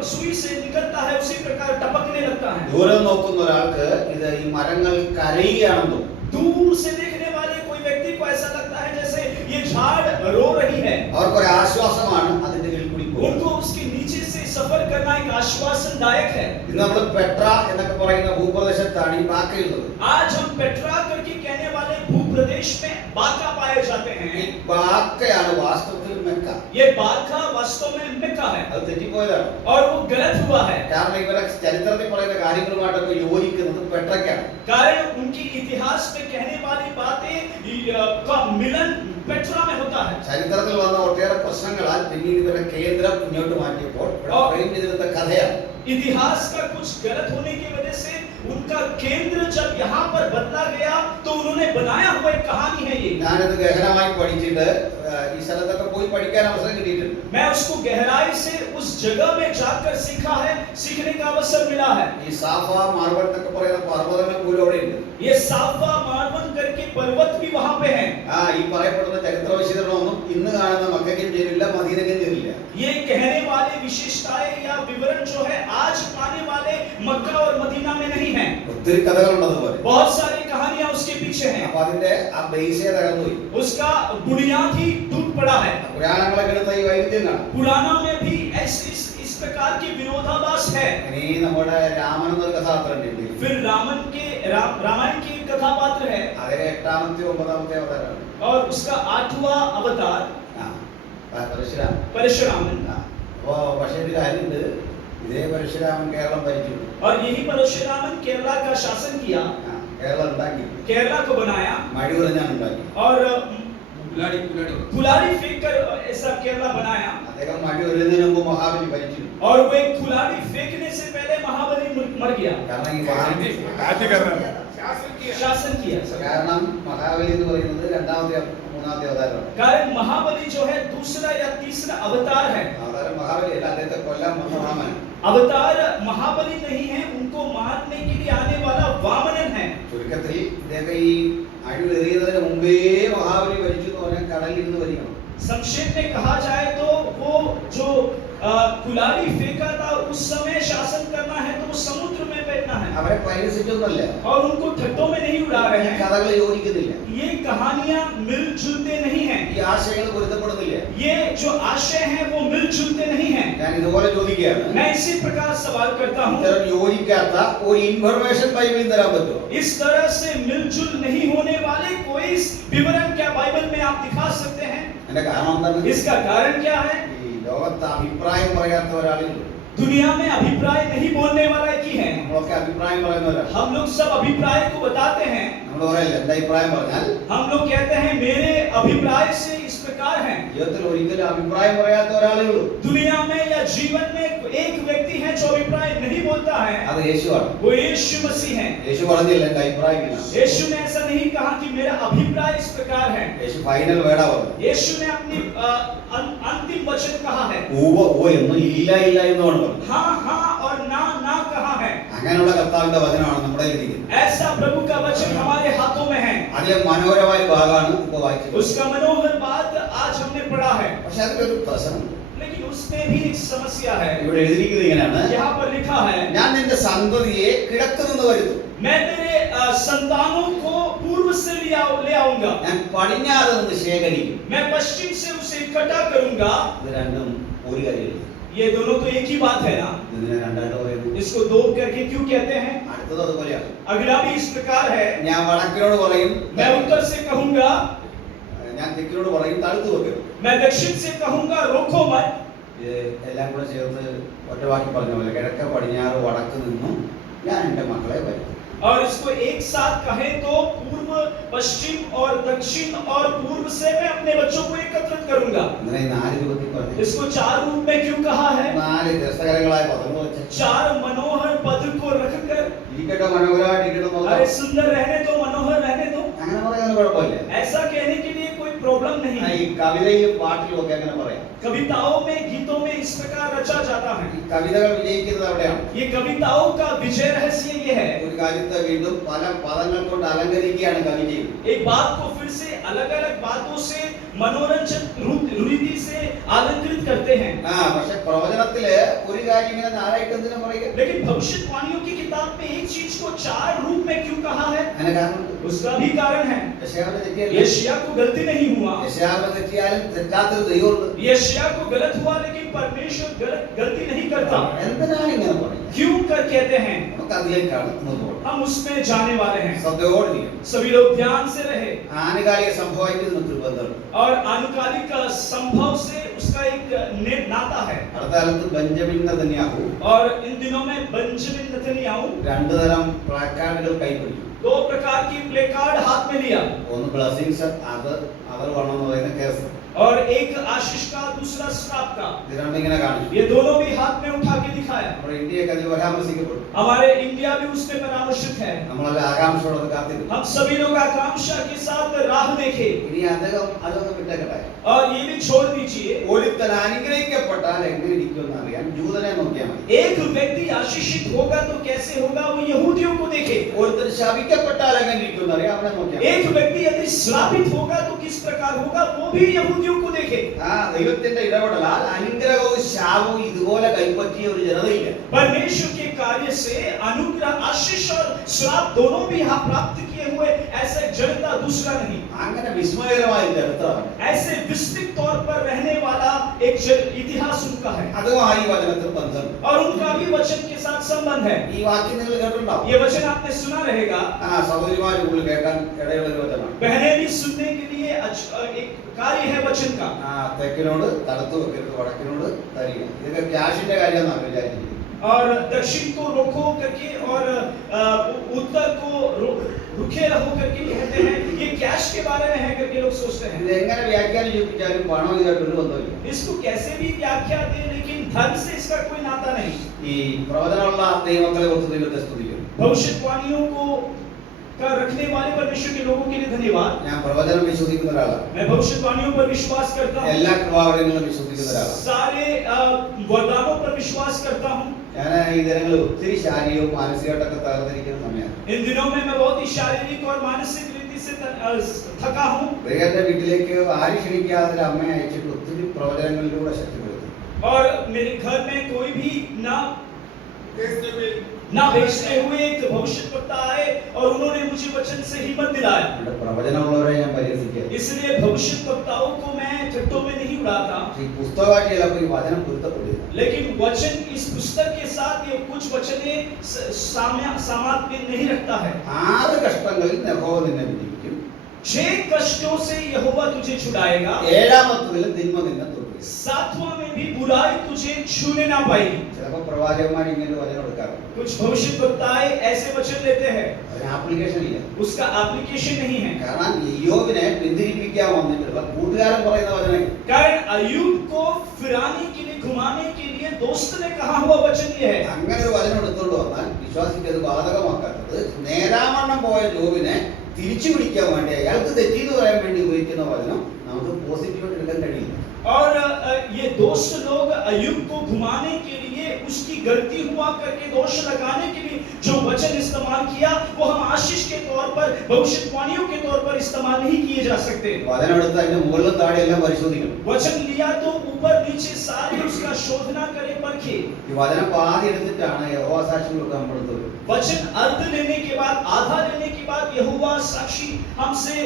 सुई से निकलता है उसी प्रकार टपकने लगता है। ദൂരം നോക്കുന്ന ഒരാൾക്ക് ഇത് ഈ മരങ്ങൾ കരയുകയാണെന്നോ, दूर से देखने वाले कोई व्यक्ति को ऐसा लगता है जैसे ये झाड़ रो रही है। അവർക്കൊരു ആശ്വാസമാണ് അതിന്റെ കീഴിൽ കൂടി പോകുന്നത്. उनको उसके नीचे से सफर करना एक आश्वासनदायक है। ഇന്ന് നമ്മൾ പെട്ര എന്നൊക്കെ പറയുന്ന ഭൂപ്രദേശത്താണ് ഈ ബാക്കയുള്ളത്. आज हम पेट्रा करके कहने वाले भूप्रदेश में बाका पाए जाते ഈ हैं। ബാക്കയാണ് വാസ്തവത്തിൽ മെക്ക. ये बाका वास्तव में मेक्का है അത് തെറ്റിപ്പോയതാണ്. और वो गलत हुआ है। കാരണം ഇവരെ ചരിത്രത്തിൽ പറയുന്ന കാര്യങ്ങളുമായിട്ടൊക്കെ യോജിക്കുന്നത് പെട്രയ്ക്കാണ്. कारण उनकी इतिहास में कहने वाली बातें का मिलन पेट्रा में होता है। ചരിത്രത്തിൽ വന്ന ഒട്ടേറെ പ്രശ്നങ്ങളാൽ പിന്നീട് ഇവരുടെ കേന്ദ്രം ഇങ്ങോട്ട് മാറ്റിയപ്പോൾ ഫ്രെയിം ചെയ്തെടുത്ത കഥയാണ്. इतिहास का कुछ गलत होने की वजह से उनका केंद्र जब यहाँ पर बदला गया तो उन्होंने बनाया हुआ एक कहानी है ये। ഞാനിത് ഗഹനമായി പഠിച്ചിട്ട് ഈ സ്ഥലത്തൊക്കെ പോയി പഠിക്കാൻ അവസരം കിട്ടിയിട്ടുണ്ട്. मैं उसको गहराई से उस जगह में जाकर सीखा है, सीखने का अवसर मिला है। ഈ സാഫ മാർബൽ എന്നൊക്കെ പറയുന്ന പർവ്വതങ്ങൾ പോലും അവിടെ ഉണ്ട്. ये साफा मार्वन करके पर्वत भी वहां पे हैं। ഈ പറയപ്പെടുന്ന ചരിത്ര വിശദീകരണമൊന്നും ഇന്ന് കാണുന്ന മക്കയ്ക്കും ചേരില്ല, മദീനയ്ക്കും ചേരില്ല. ये कहने वाले विशेषताएं या विवरण जो है आज पाने वाले मक्का और मदीना में नहीं है। ഒത്തിരി കഥകളുണ്ട് അതുപോലെ. बहुत सारी कहानियां उसके पीछे हैं। അപ്പൊ അതിന്റെ ആ ബേസേ തകർന്നുപോയി. उसका बुनियाद ही टूट पड़ा है। പുരാണങ്ങളൊക്കെ എടുത്ത ഈ വൈരുദ്ധ്യം കാണാം. पुराना में भी इस प्रकार की विरोधाभास है। ഇനി നമ്മുടെ രാമൻ എന്നൊരു കഥാപാത്രം ഉണ്ട്. फिर रामायण की एक कथापात्र है അതേ 8ാമത്തെ 9ാമത്തെ അവതാരമാണ്. और उसका 8वां अवतार പരശുരാമൻ. परशुरामन। അപ്പോ പക്ഷേ ഒരു കാര്യമുണ്ട്, ഇതേ പരശുരാമൻ കേരളം ഭരിച്ചു. और यही परशुरामन केरला का शासन किया, കേരളം ഉണ്ടാക്കി, केरला को बनाया മഴ പറഞ്ഞാണ് ഉണ്ടാക്കി. और कुलाड़ी फेंक कर ऐसा केरला बनाया। അദ്ദേഹം മഴ വരുന്നതിന് മുമ്പ് മഹാബലി ഭരിച്ചു. और वो एक कुलाड़ी फेंकने से पहले महाबली मर गया। കാരണം ഈ शासन किया। കാരണം മഹാബലി എന്ന് പറയുന്നത് 2ാമത്തെ 3ാമത്തെ അവതാരമാണ്. कारण महाबली जो है दूसरा या तीसरा अवतार है। അവതാരം മഹാബലി അല്ല, അദ്ദേഹത്തെ കൊല്ലാൻ വന്ന വാമനൻ. अवतार महाबली नहीं है, उनको मारने के लिए आने वाला वामनन है। ചുരുക്കത്തിൽ ഇദ്ദേഹം ഈ അഴി എറിയുന്നതിന് മുമ്പേ മഹാബലി ഭരിച്ചു എന്ന് പറഞ്ഞാൽ കടലിൽ നിന്ന് വരികയാണ്. संक्षेप में कहा जाए तो वो जो कुल्हाड़ी फेंका था, उस समय शासन करना है तो वो समुद्र में बैठना है അവരെ പരിഹസിച്ചൊന്നുമല്ല, और उनको ठट्टों में नहीं उड़ा रहे ഈ हैं। കഥകൾ യോജിക്കുന്നില്ല, ये कहानियां मिलजुलते नहीं हैं, ഈ ആശയങ്ങൾ പൊരുത്തപ്പെടുന്നില്ല. ये जो आशय हैं वो मिलजुलते नहीं हैं। ഞാൻ ഇതുപോലെ ചോദിക്കുകയാണ്, मैं इसी प्रकार सवाल करता हूँ, ഇത്തരം യോജിക്കാത്ത ഒരു ഇൻഫർമേഷൻ ബൈബിളിൽ തരാൻ പറ്റുമോ? इस तरह से मिलजुल नहीं होने वाले कोई विवरण क्या बाइबल में आप दिखा सकते हैं? എന്റെ കാരണം എന്താണ്? इसका कारण क्या है? ഈ ലോകത്ത് അഭിപ്രായം പറയാത്ത ഒരാളില്ല. दुनिया में अभिप्राय नहीं बोलने वाला एक ही है। നമ്മളൊക്കെ അഭിപ്രായം പറയുന്നവരാണ്. हम लोग सब अभिप्राय को बताते हैं। നമ്മൾ പറയില്ല, എന്റെ അഭിപ്രായം പറഞ്ഞാൽ हम लोग कहते हैं मेरे अभिप्राय से इस प्रकार है। ജീവിതത്തിൽ ഒരിക്കലും അഭിപ്രായം പറയാത്ത ഒരാളേ ഉള്ളൂ. दुनिया में या जीवन में एक व्यक्ति है जो अभिप्राय नहीं बोलता है, അത് യേശുവാണ്. वो यीशु मसीह है। യേശു പറഞ്ഞില്ല എന്റെ അഭിപ്രായം ഇങ്ങനെയാണ്. यीशु ने ऐसा नहीं कहा कि मेरा अभिप्राय इस प्रकार है। യേശു ഫൈനൽ വേർഡാ പറഞ്ഞു. यीशु ने अपनी अंतिम वचन कहा है। ഊവ ഓ എന്നും ഇല്ല ഇല്ല എന്നുമാണ് പറഞ്ഞു. हाँ हाँ और ना ना कहा है। അങ്ങനെയുള്ള കർത്താവിന്റെ വചനമാണ് നമ്മുടെ ഇരിക്കുന്നത്. ऐसा प्रभु का वचन हमारे हाथों में है। അതിലെ മനോഹരമായ ഭാഗമാണ് ഇപ്പൊ വായിച്ചത്. उसका मनोहर बात आज हमने पढ़ा है, പക്ഷെ അതിലൊരു പ്രശ്നമുണ്ട്. लेकिन उसमें भी एक समस्या है। ഇവിടെ എഴുതിയിരിക്കുന്നത് ഇങ്ങനെയാണ്, यहाँ पर लिखा है, ഞാൻ നിന്റെ സന്തതിയെ കിഴക്ക് നിന്ന് വരുത്തും, मैं तेरे संतानों को पूर्व से ले आऊंगा, ഞാൻ പടിഞ്ഞാറ് നിന്ന് ശേഖരിക്കും. मैं पश्चिम से उसे इकट्ठा करूंगा। ഇത് രണ്ടും ഒരു കാര്യമില്ല. ये दोनों तो एक ही बात है ना। ഇതിനെ രണ്ടായിട്ട് പറയുന്നു. इसको दो करके क्यों कहते हैं? അടുത്തത് അതുപോലെയാണ്. अगला भी इस प्रकार है, ഞാൻ വടക്കിനോട് പറയും, मैं उत्तर से कहूंगा, ഞാൻ തെക്കിനോട് പറയും തടുത്തു വെക്കും. मैं दक्षिण से कहूंगा रोको मत। ഇത് എല്ലാം കൂടെ ചേർത്ത് ഒറ്റ വാക്കി പറഞ്ഞ പോലെ കിഴക്ക് പടിഞ്ഞാറ് വടക്ക് നിന്നും ഞാൻ എൻ്റെ മക്കളെ വരുത്തും. और इसको एक साथ कहें तो पूर्व पश्चिम और दक्षिण और पूर्व से मैं अपने बच्चों को एकत्रित करूंगा। അങ്ങനെ ഈ 4 രൂപത്തിൽ പറഞ്ഞു. इसको चार रूप में क्यों कहा है? 4 രസകരങ്ങളായ പദങ്ങൾ വെച്ച് चार मनोहर पद को रखकर, ഇരിക്കട്ടെ മനോഹരമായിട്ട് ഇരിക്കട്ടെ നോക്കാം. अरे सुंदर रहने दो, मनोहर रहने दो, അങ്ങനെ പറയാൻ കുഴപ്പമില്ല. ऐसा कहने के लिए कोई प्रॉब्लम नहीं ഈ है। കവിതയിലും പാട്ടിലും ഒക്കെ അങ്ങനെ പറയാം. कविताओं में, गीतों में इस प्रकार रचा जाता है। ഈ കവിതകൾ വിജയിക്കുന്നത് അവിടെയാണ്. ये कविताओं का विजय रहस्य ये है, ഒരു കാര്യത്തെ വീണ്ടും പല പദങ്ങൾ കൊണ്ട് അലങ്കരിക്കുകയാണ് കവി ചെയ്യുന്നത്. एक बात को फिर से अलग अलग बातों से मनोरंजन रीति से अलंकृत करते हैं। പക്ഷെ പ്രവചനത്തില് ഒരു കാര്യം ഇങ്ങനെ 4 ആയിട്ട് എന്തിനാ പറയുക? लेकिन भविष्यवाणियों की किताब में एक चीज को चार रूप में क्यों कहा है? അതിന് കാരണം उसका भी कारण है। യശയ്യാവിനെ തെറ്റിയല്ല. यशायाह को गलती नहीं हुआ, യശയ്യാവിനെ തെറ്റിയാലും തെറ്റാത്തൊരു ദൈവമുണ്ട്. यशायाह को गलत हुआ, लेकिन परमेश्वर गलती नहीं करता। എന്തിനാണ് ഇങ്ങനെ പറയുക? क्यों कर कहते हैं? നമുക്ക് അതിലേക്കാണ് മുന്നോട്ട് പോകുന്നത്. हम उसमें जाने वाले हैं। ശ്രദ്ധയോടിരിക്കണം. सभी लोग ध्यान से रहे। ആനുകാലിക സംഭവമായിട്ട് നമുക്ക് ബന്ധമുണ്ട്. और आनुकालिक संभव से उसका एक नाता है। അടുത്ത കാലത്ത് ബെഞ്ചമിൻ നെതന്യാഹു और इन दिनों में बेंजामिन नेतन्याहू 2 തരം പ്ലാക്കാർഡുകൾ കൈപ്പിടിച്ചു. दो प्रकार की प्ले कार्ड हाथ में लिया, ഒന്ന് ബ്ലെസ്സിങ്സ്, അത് അവർ വേണം എന്ന് പറയുന്ന കേസ്. और एक आशीष का, दूसरा श्राप का। ഇത് രണ്ടും ഇങ്ങനെ കാണിച്ചു. ये दोनों भी हाथ में उठा के दिखाया। നമ്മുടെ ഇന്ത്യയൊക്കെ അതിൽ പരാമർശിക്കപ്പെട്ടു. हमारे इंडिया भी उसमें परामर्शित है। നമ്മളെല്ലാം ആകാംക്ഷയോടെ കാത്തിരുന്നു. हम सभी लोग आकांक्षा के साथ राह देखे। ഇനി അദ്ദേഹം അതൊന്നും വിട്ടേക്കട്ടെ. और ये भी छोड़ दीजिए, ഒരുത്തൻ അനുഗ്രഹിക്കപ്പെട്ടാൽ എങ്ങനെ ഇരിക്കുമെന്ന് അറിയാൻ ജൂതനെ നോക്കിയാൽ മതി. एक व्यक्ति आशीषित होगा तो कैसे होगा, वो यहूदियों को देखे। ഒരുത്തൻ ശപിക്കപ്പെട്ടാൽ എങ്ങനെ ഇരിക്കുമെന്ന് അറിയാൻ അവനെ നോക്കിയാൽ മതി. एक व्यक्ति यदि श्रापित होगा तो किस प्रकार होगा, वो भी यहूदियों को देखे। ദൈവത്തിന്റെ ഇടപെടലാൽ അനുഗ്രഹവും ശാപവും ഇതുപോലെ കൈപ്പറ്റിയ ഒരു ജനതയില്ല. परमेश्वर के कार्य से अनुग्रह, आशीष और श्राप दोनों भी यहाँ प्राप्त किए हुए ऐसा जनता दूसरा नहीं। അങ്ങനെ വിസ്മയകരമായ ചരിത്രമാണ്. ऐसे विस्तृत तौर पर रहने वाला एक इतिहास उनका है, അതുമായി ഈ വചനത്തിൽ ബന്ധമുണ്ട്. और उनका भी वचन के साथ संबंध है। ഈ വാക്യം നിങ്ങൾ കേട്ടിട്ടുണ്ടാവും. ये वचन आपने सुना रहेगा, സഹോദരിമാർ കൂടുതൽ കേൾക്കാൻ ഇടയുള്ള ഒരു വചനമാണ്. बहनें भी सुनने के लिए एक कार्य है वचन का। തെക്കിനോട് തടുത്തു വെക്കരുത്, വടക്കിനോട് തരിക. ഇതൊക്കെ ക്യാഷിന്റെ കാര്യമെന്നാണ് വിചാരിക്കുന്നത്. और दक्षिण को रोको करके और उत्तर को रुके रहो करके कहते हैं, ये कैश के बारे में है करके लोग सोचते हैं। ഇത് എങ്ങനെ വ്യാഖ്യാനം ചോദിച്ചാലും പണം ഇതായിട്ട് ഒരു ബന്ധമില്ല. इसको कैसे भी व्याख्या दे, लेकिन धर्म से इसका कोई नाता नहीं। ഈ പ്രവചനമുള്ള ദൈവങ്ങളെ ഓർത്ത് ദൈവത്തെ സ്തുതിക്കുന്നു. भविष्यवाणियों को का रखने वाले परमेश्वर के लोगों के लिए धन्यवाद। ഞാൻ പ്രവചനം വിശ്വസിക്കുന്ന ഒരാളാണ്. मैं भविष्यवाणियों पर विश्वास करता हूँ, എല്ലാ കൃപാവരങ്ങളും വിശ്വസിക്കുന്ന ഒരാളാണ്. सारे वरदानों पर विश्वास करता हूँ। ഞാൻ ഈ ദിനങ്ങളിൽ ഒത്തിരി ശാരീരികവും മാനസികമായിട്ടൊക്കെ തകർന്നിരിക്കുന്ന സമയമാണ്. इन दिनों में मैं बहुत ही शारीरिक और मानसिक रीति से थका हूँ। പ്രിയന്റെ വീട്ടിലേക്ക് ആര് ക്ഷണിക്കാതെ അമ്മയെ അയച്ചിട്ട് ഒത്തിരി പ്രവചനങ്ങളിലൂടെ ശക്തിപ്പെടുത്തി. और मेरे घर में कोई भी ना बेचते हुए एक भविष्यद्वक्ता आए और उन्होंने मुझे वचन से हिम्मत दिलाया। ഇവിടെ പ്രവചനമുള്ളവരെ ഞാൻ പരിഹസിക്കുക. इसलिए भविष्यद्वक्ताओं को मैं ठट्टों में नहीं उड़ाता, ഈ പുസ്തകമായിട്ട് ചിലപ്പോൾ ഈ വചനം പൊരുത്തപ്പെടില്ല. लेकिन वचन इस पुस्तक के साथ ये कुछ वचने सामर्थ्य नहीं रखता है। 6 കഷ്ടങ്ങളിൽ യഹോവ നിന്നെ വിധിക്കും. 6 कष्टों से यहोवा तुझे छुड़ाएगा, 7ാമത്തേതിൽ തിന്മ നിന്നെ തൊടും. 7वां में भी बुराई तुझे छूने ना पाएगी। ചിലപ്പോൾ പ്രവാചകന്മാർ ഇങ്ങനെ വചനം എടുക്കാറുണ്ട്. कुछ भविष्यद्वक्ताएं ऐसे वचन लेते हैं, അതിന് ആപ്ലിക്കേഷൻ ഇല്ല. उसका एप्लीकेशन नहीं है। കാരണം യോബിനെ പിന്തിരിപ്പിക്കാൻ വന്നിട്ടുള്ള കൂട്ടുകാരൻ പറയുന്ന വചനം. कारण अय्यूब को फिराने के लिए, घुमाने के लिए दोस्त ने कहा हुआ वचन ये है। അങ്ങനെ ഒരു വചനം എടുത്തുകൊണ്ട് വന്നാൽ വിശ്വാസിക്ക് അത് ബാധകമാക്കാത്തത് നേരാവണ്ണം പോയ ജോബിനെ തിരിച്ചു പിടിക്കാൻ വേണ്ടി, അയാൾക്ക് തെറ്റിയെന്ന് പറയാൻ വേണ്ടി ഉപയോഗിക്കുന്ന വചനം നമുക്ക് പോസിറ്റീവായിട്ട് എടുക്കാൻ കഴിയില്ല. और ये दोस्त लोग अय्यूब को घुमाने के लिए, उसकी गलती हुआ करके दोष लगाने के लिए जो वचन इस्तेमाल किया वो हम आशीष के तौर पर, भविष्यवाणियों के तौर पर इस्तेमाल नहीं किए जा सकते। വചനം എടുത്ത് അതിന്റെ മുകളിലും താഴെ എല്ലാം പരിശോധിക്കണം. वचन लिया तो ऊपर नीचे सारे उसका शोधना करे, परखे। ഈ വചനം പാതി എടുത്തിട്ടാണ് യഹോവ സാക്ഷികളൊക്കെ നമ്മളെടുത്തത്. वचन अर्ध लेने के बाद, आधा लेने के बाद यहोवा साक्षी हमसे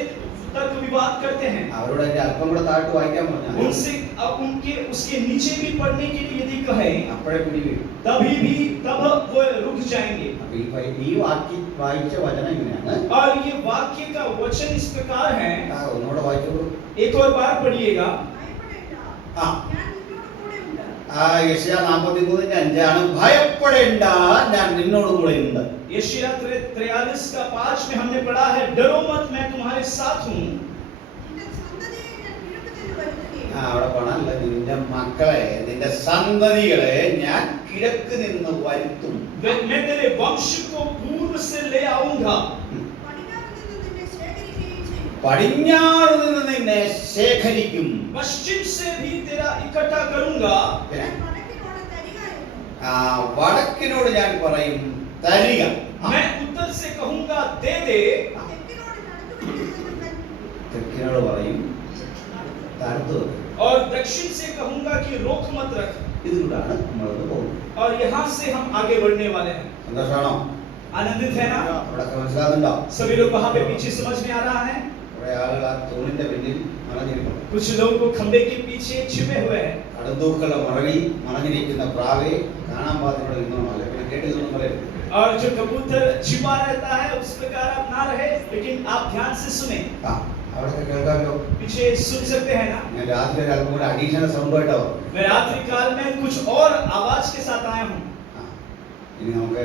तर्क विवाद करते हैं। അവരോട് അതിന്റെ അല്പം കൂടെ താഴ്ത്ത് വായിക്കാൻ പറഞ്ഞാൽ उनसे उनके उसके नीचे भी पढ़ने के लिए यदि कहें അപ്പോഴേ പിടിവീഴും. तब वो रुक जाएंगे। അപ്പൊ ഈ വായിച്ച വചനം ഇങ്ങനെയാണ്. और ये वाक्य का वचन इस प्रकार है, ഒന്നുകൂടെ വായിച്ചോളൂ. एक और बार पढ़िएगा। യെശയ്യാ 43:5 ഭയപ്പെടേണ്ട, ഞാൻ നിന്നോട് കൂടെ ഉണ്ട്. यशायाह 43 का 5 में हमने पढ़ा है, डरो मत, मैं तुम्हारे साथ हूँ। അവിടെ പണല്ല, നിന്റെ മക്കളെ, നിന്റെ സന്തതികളെ ഞാൻ കിഴക്ക് നിന്ന് വരുത്തും. मैं तेरे वंश को पूर्व से ले आऊंगा, പടിഞ്ഞാറ് നിന്ന് നിന്നെ ശേഖരിക്കും, पश्चिम से भी तेरा इकट्ठा करूंगा। വടക്കിനോട് ഞാൻ പറയും തരിക, मैं उत्तर से कहूंगा दे दे, തെക്കിനോട് പറയും തടുത്തു വെക്ക്. और दक्षिण से कहूंगा कि रोक मत रख। ഇതിലൂടെയാണ് നമ്മളത് പോകുന്നത്. और यहाँ से हम आगे बढ़ने वाले हैं। സന്തോഷമാണോ? आनंदित है ना? അവിടെ മനസ്സിലാകുന്നുണ്ടോ? सभी लोग वहां पे पीछे समझ में आ रहा है? കുറെ ആളുകൾ ആ തൂണിന്റെ പിന്നിൽ മറഞ്ഞിരിക്കുന്നു. कुछ लोग को खंबे के पीछे छिपे हुए हैं। കടന്തൂക്കളുടെ മറവിൽ മറഞ്ഞിരിക്കുന്ന പ്രാവെ കാണാൻ പാത്രത്തിൽ നിന്നോ അല്ലെങ്കിൽ കേട്ടില്ലെന്നും പറയരുത്. और जो कबूतर छिपा रहता है उस प्रकार आप ना रहे, लेकिन आप ध्यान से सुने। അവിടെ കേൾക്കാമല്ലോ. पीछे सुन सकते हैं ना? ഞാൻ രാത്രി അല്പം കൂടെ അഡീഷണൽ സൗണ്ട് ആയിട്ടോ. मैं रात्रि काल में कुछ और आवाज के साथ आया हूँ। ഇനി നമുക്ക്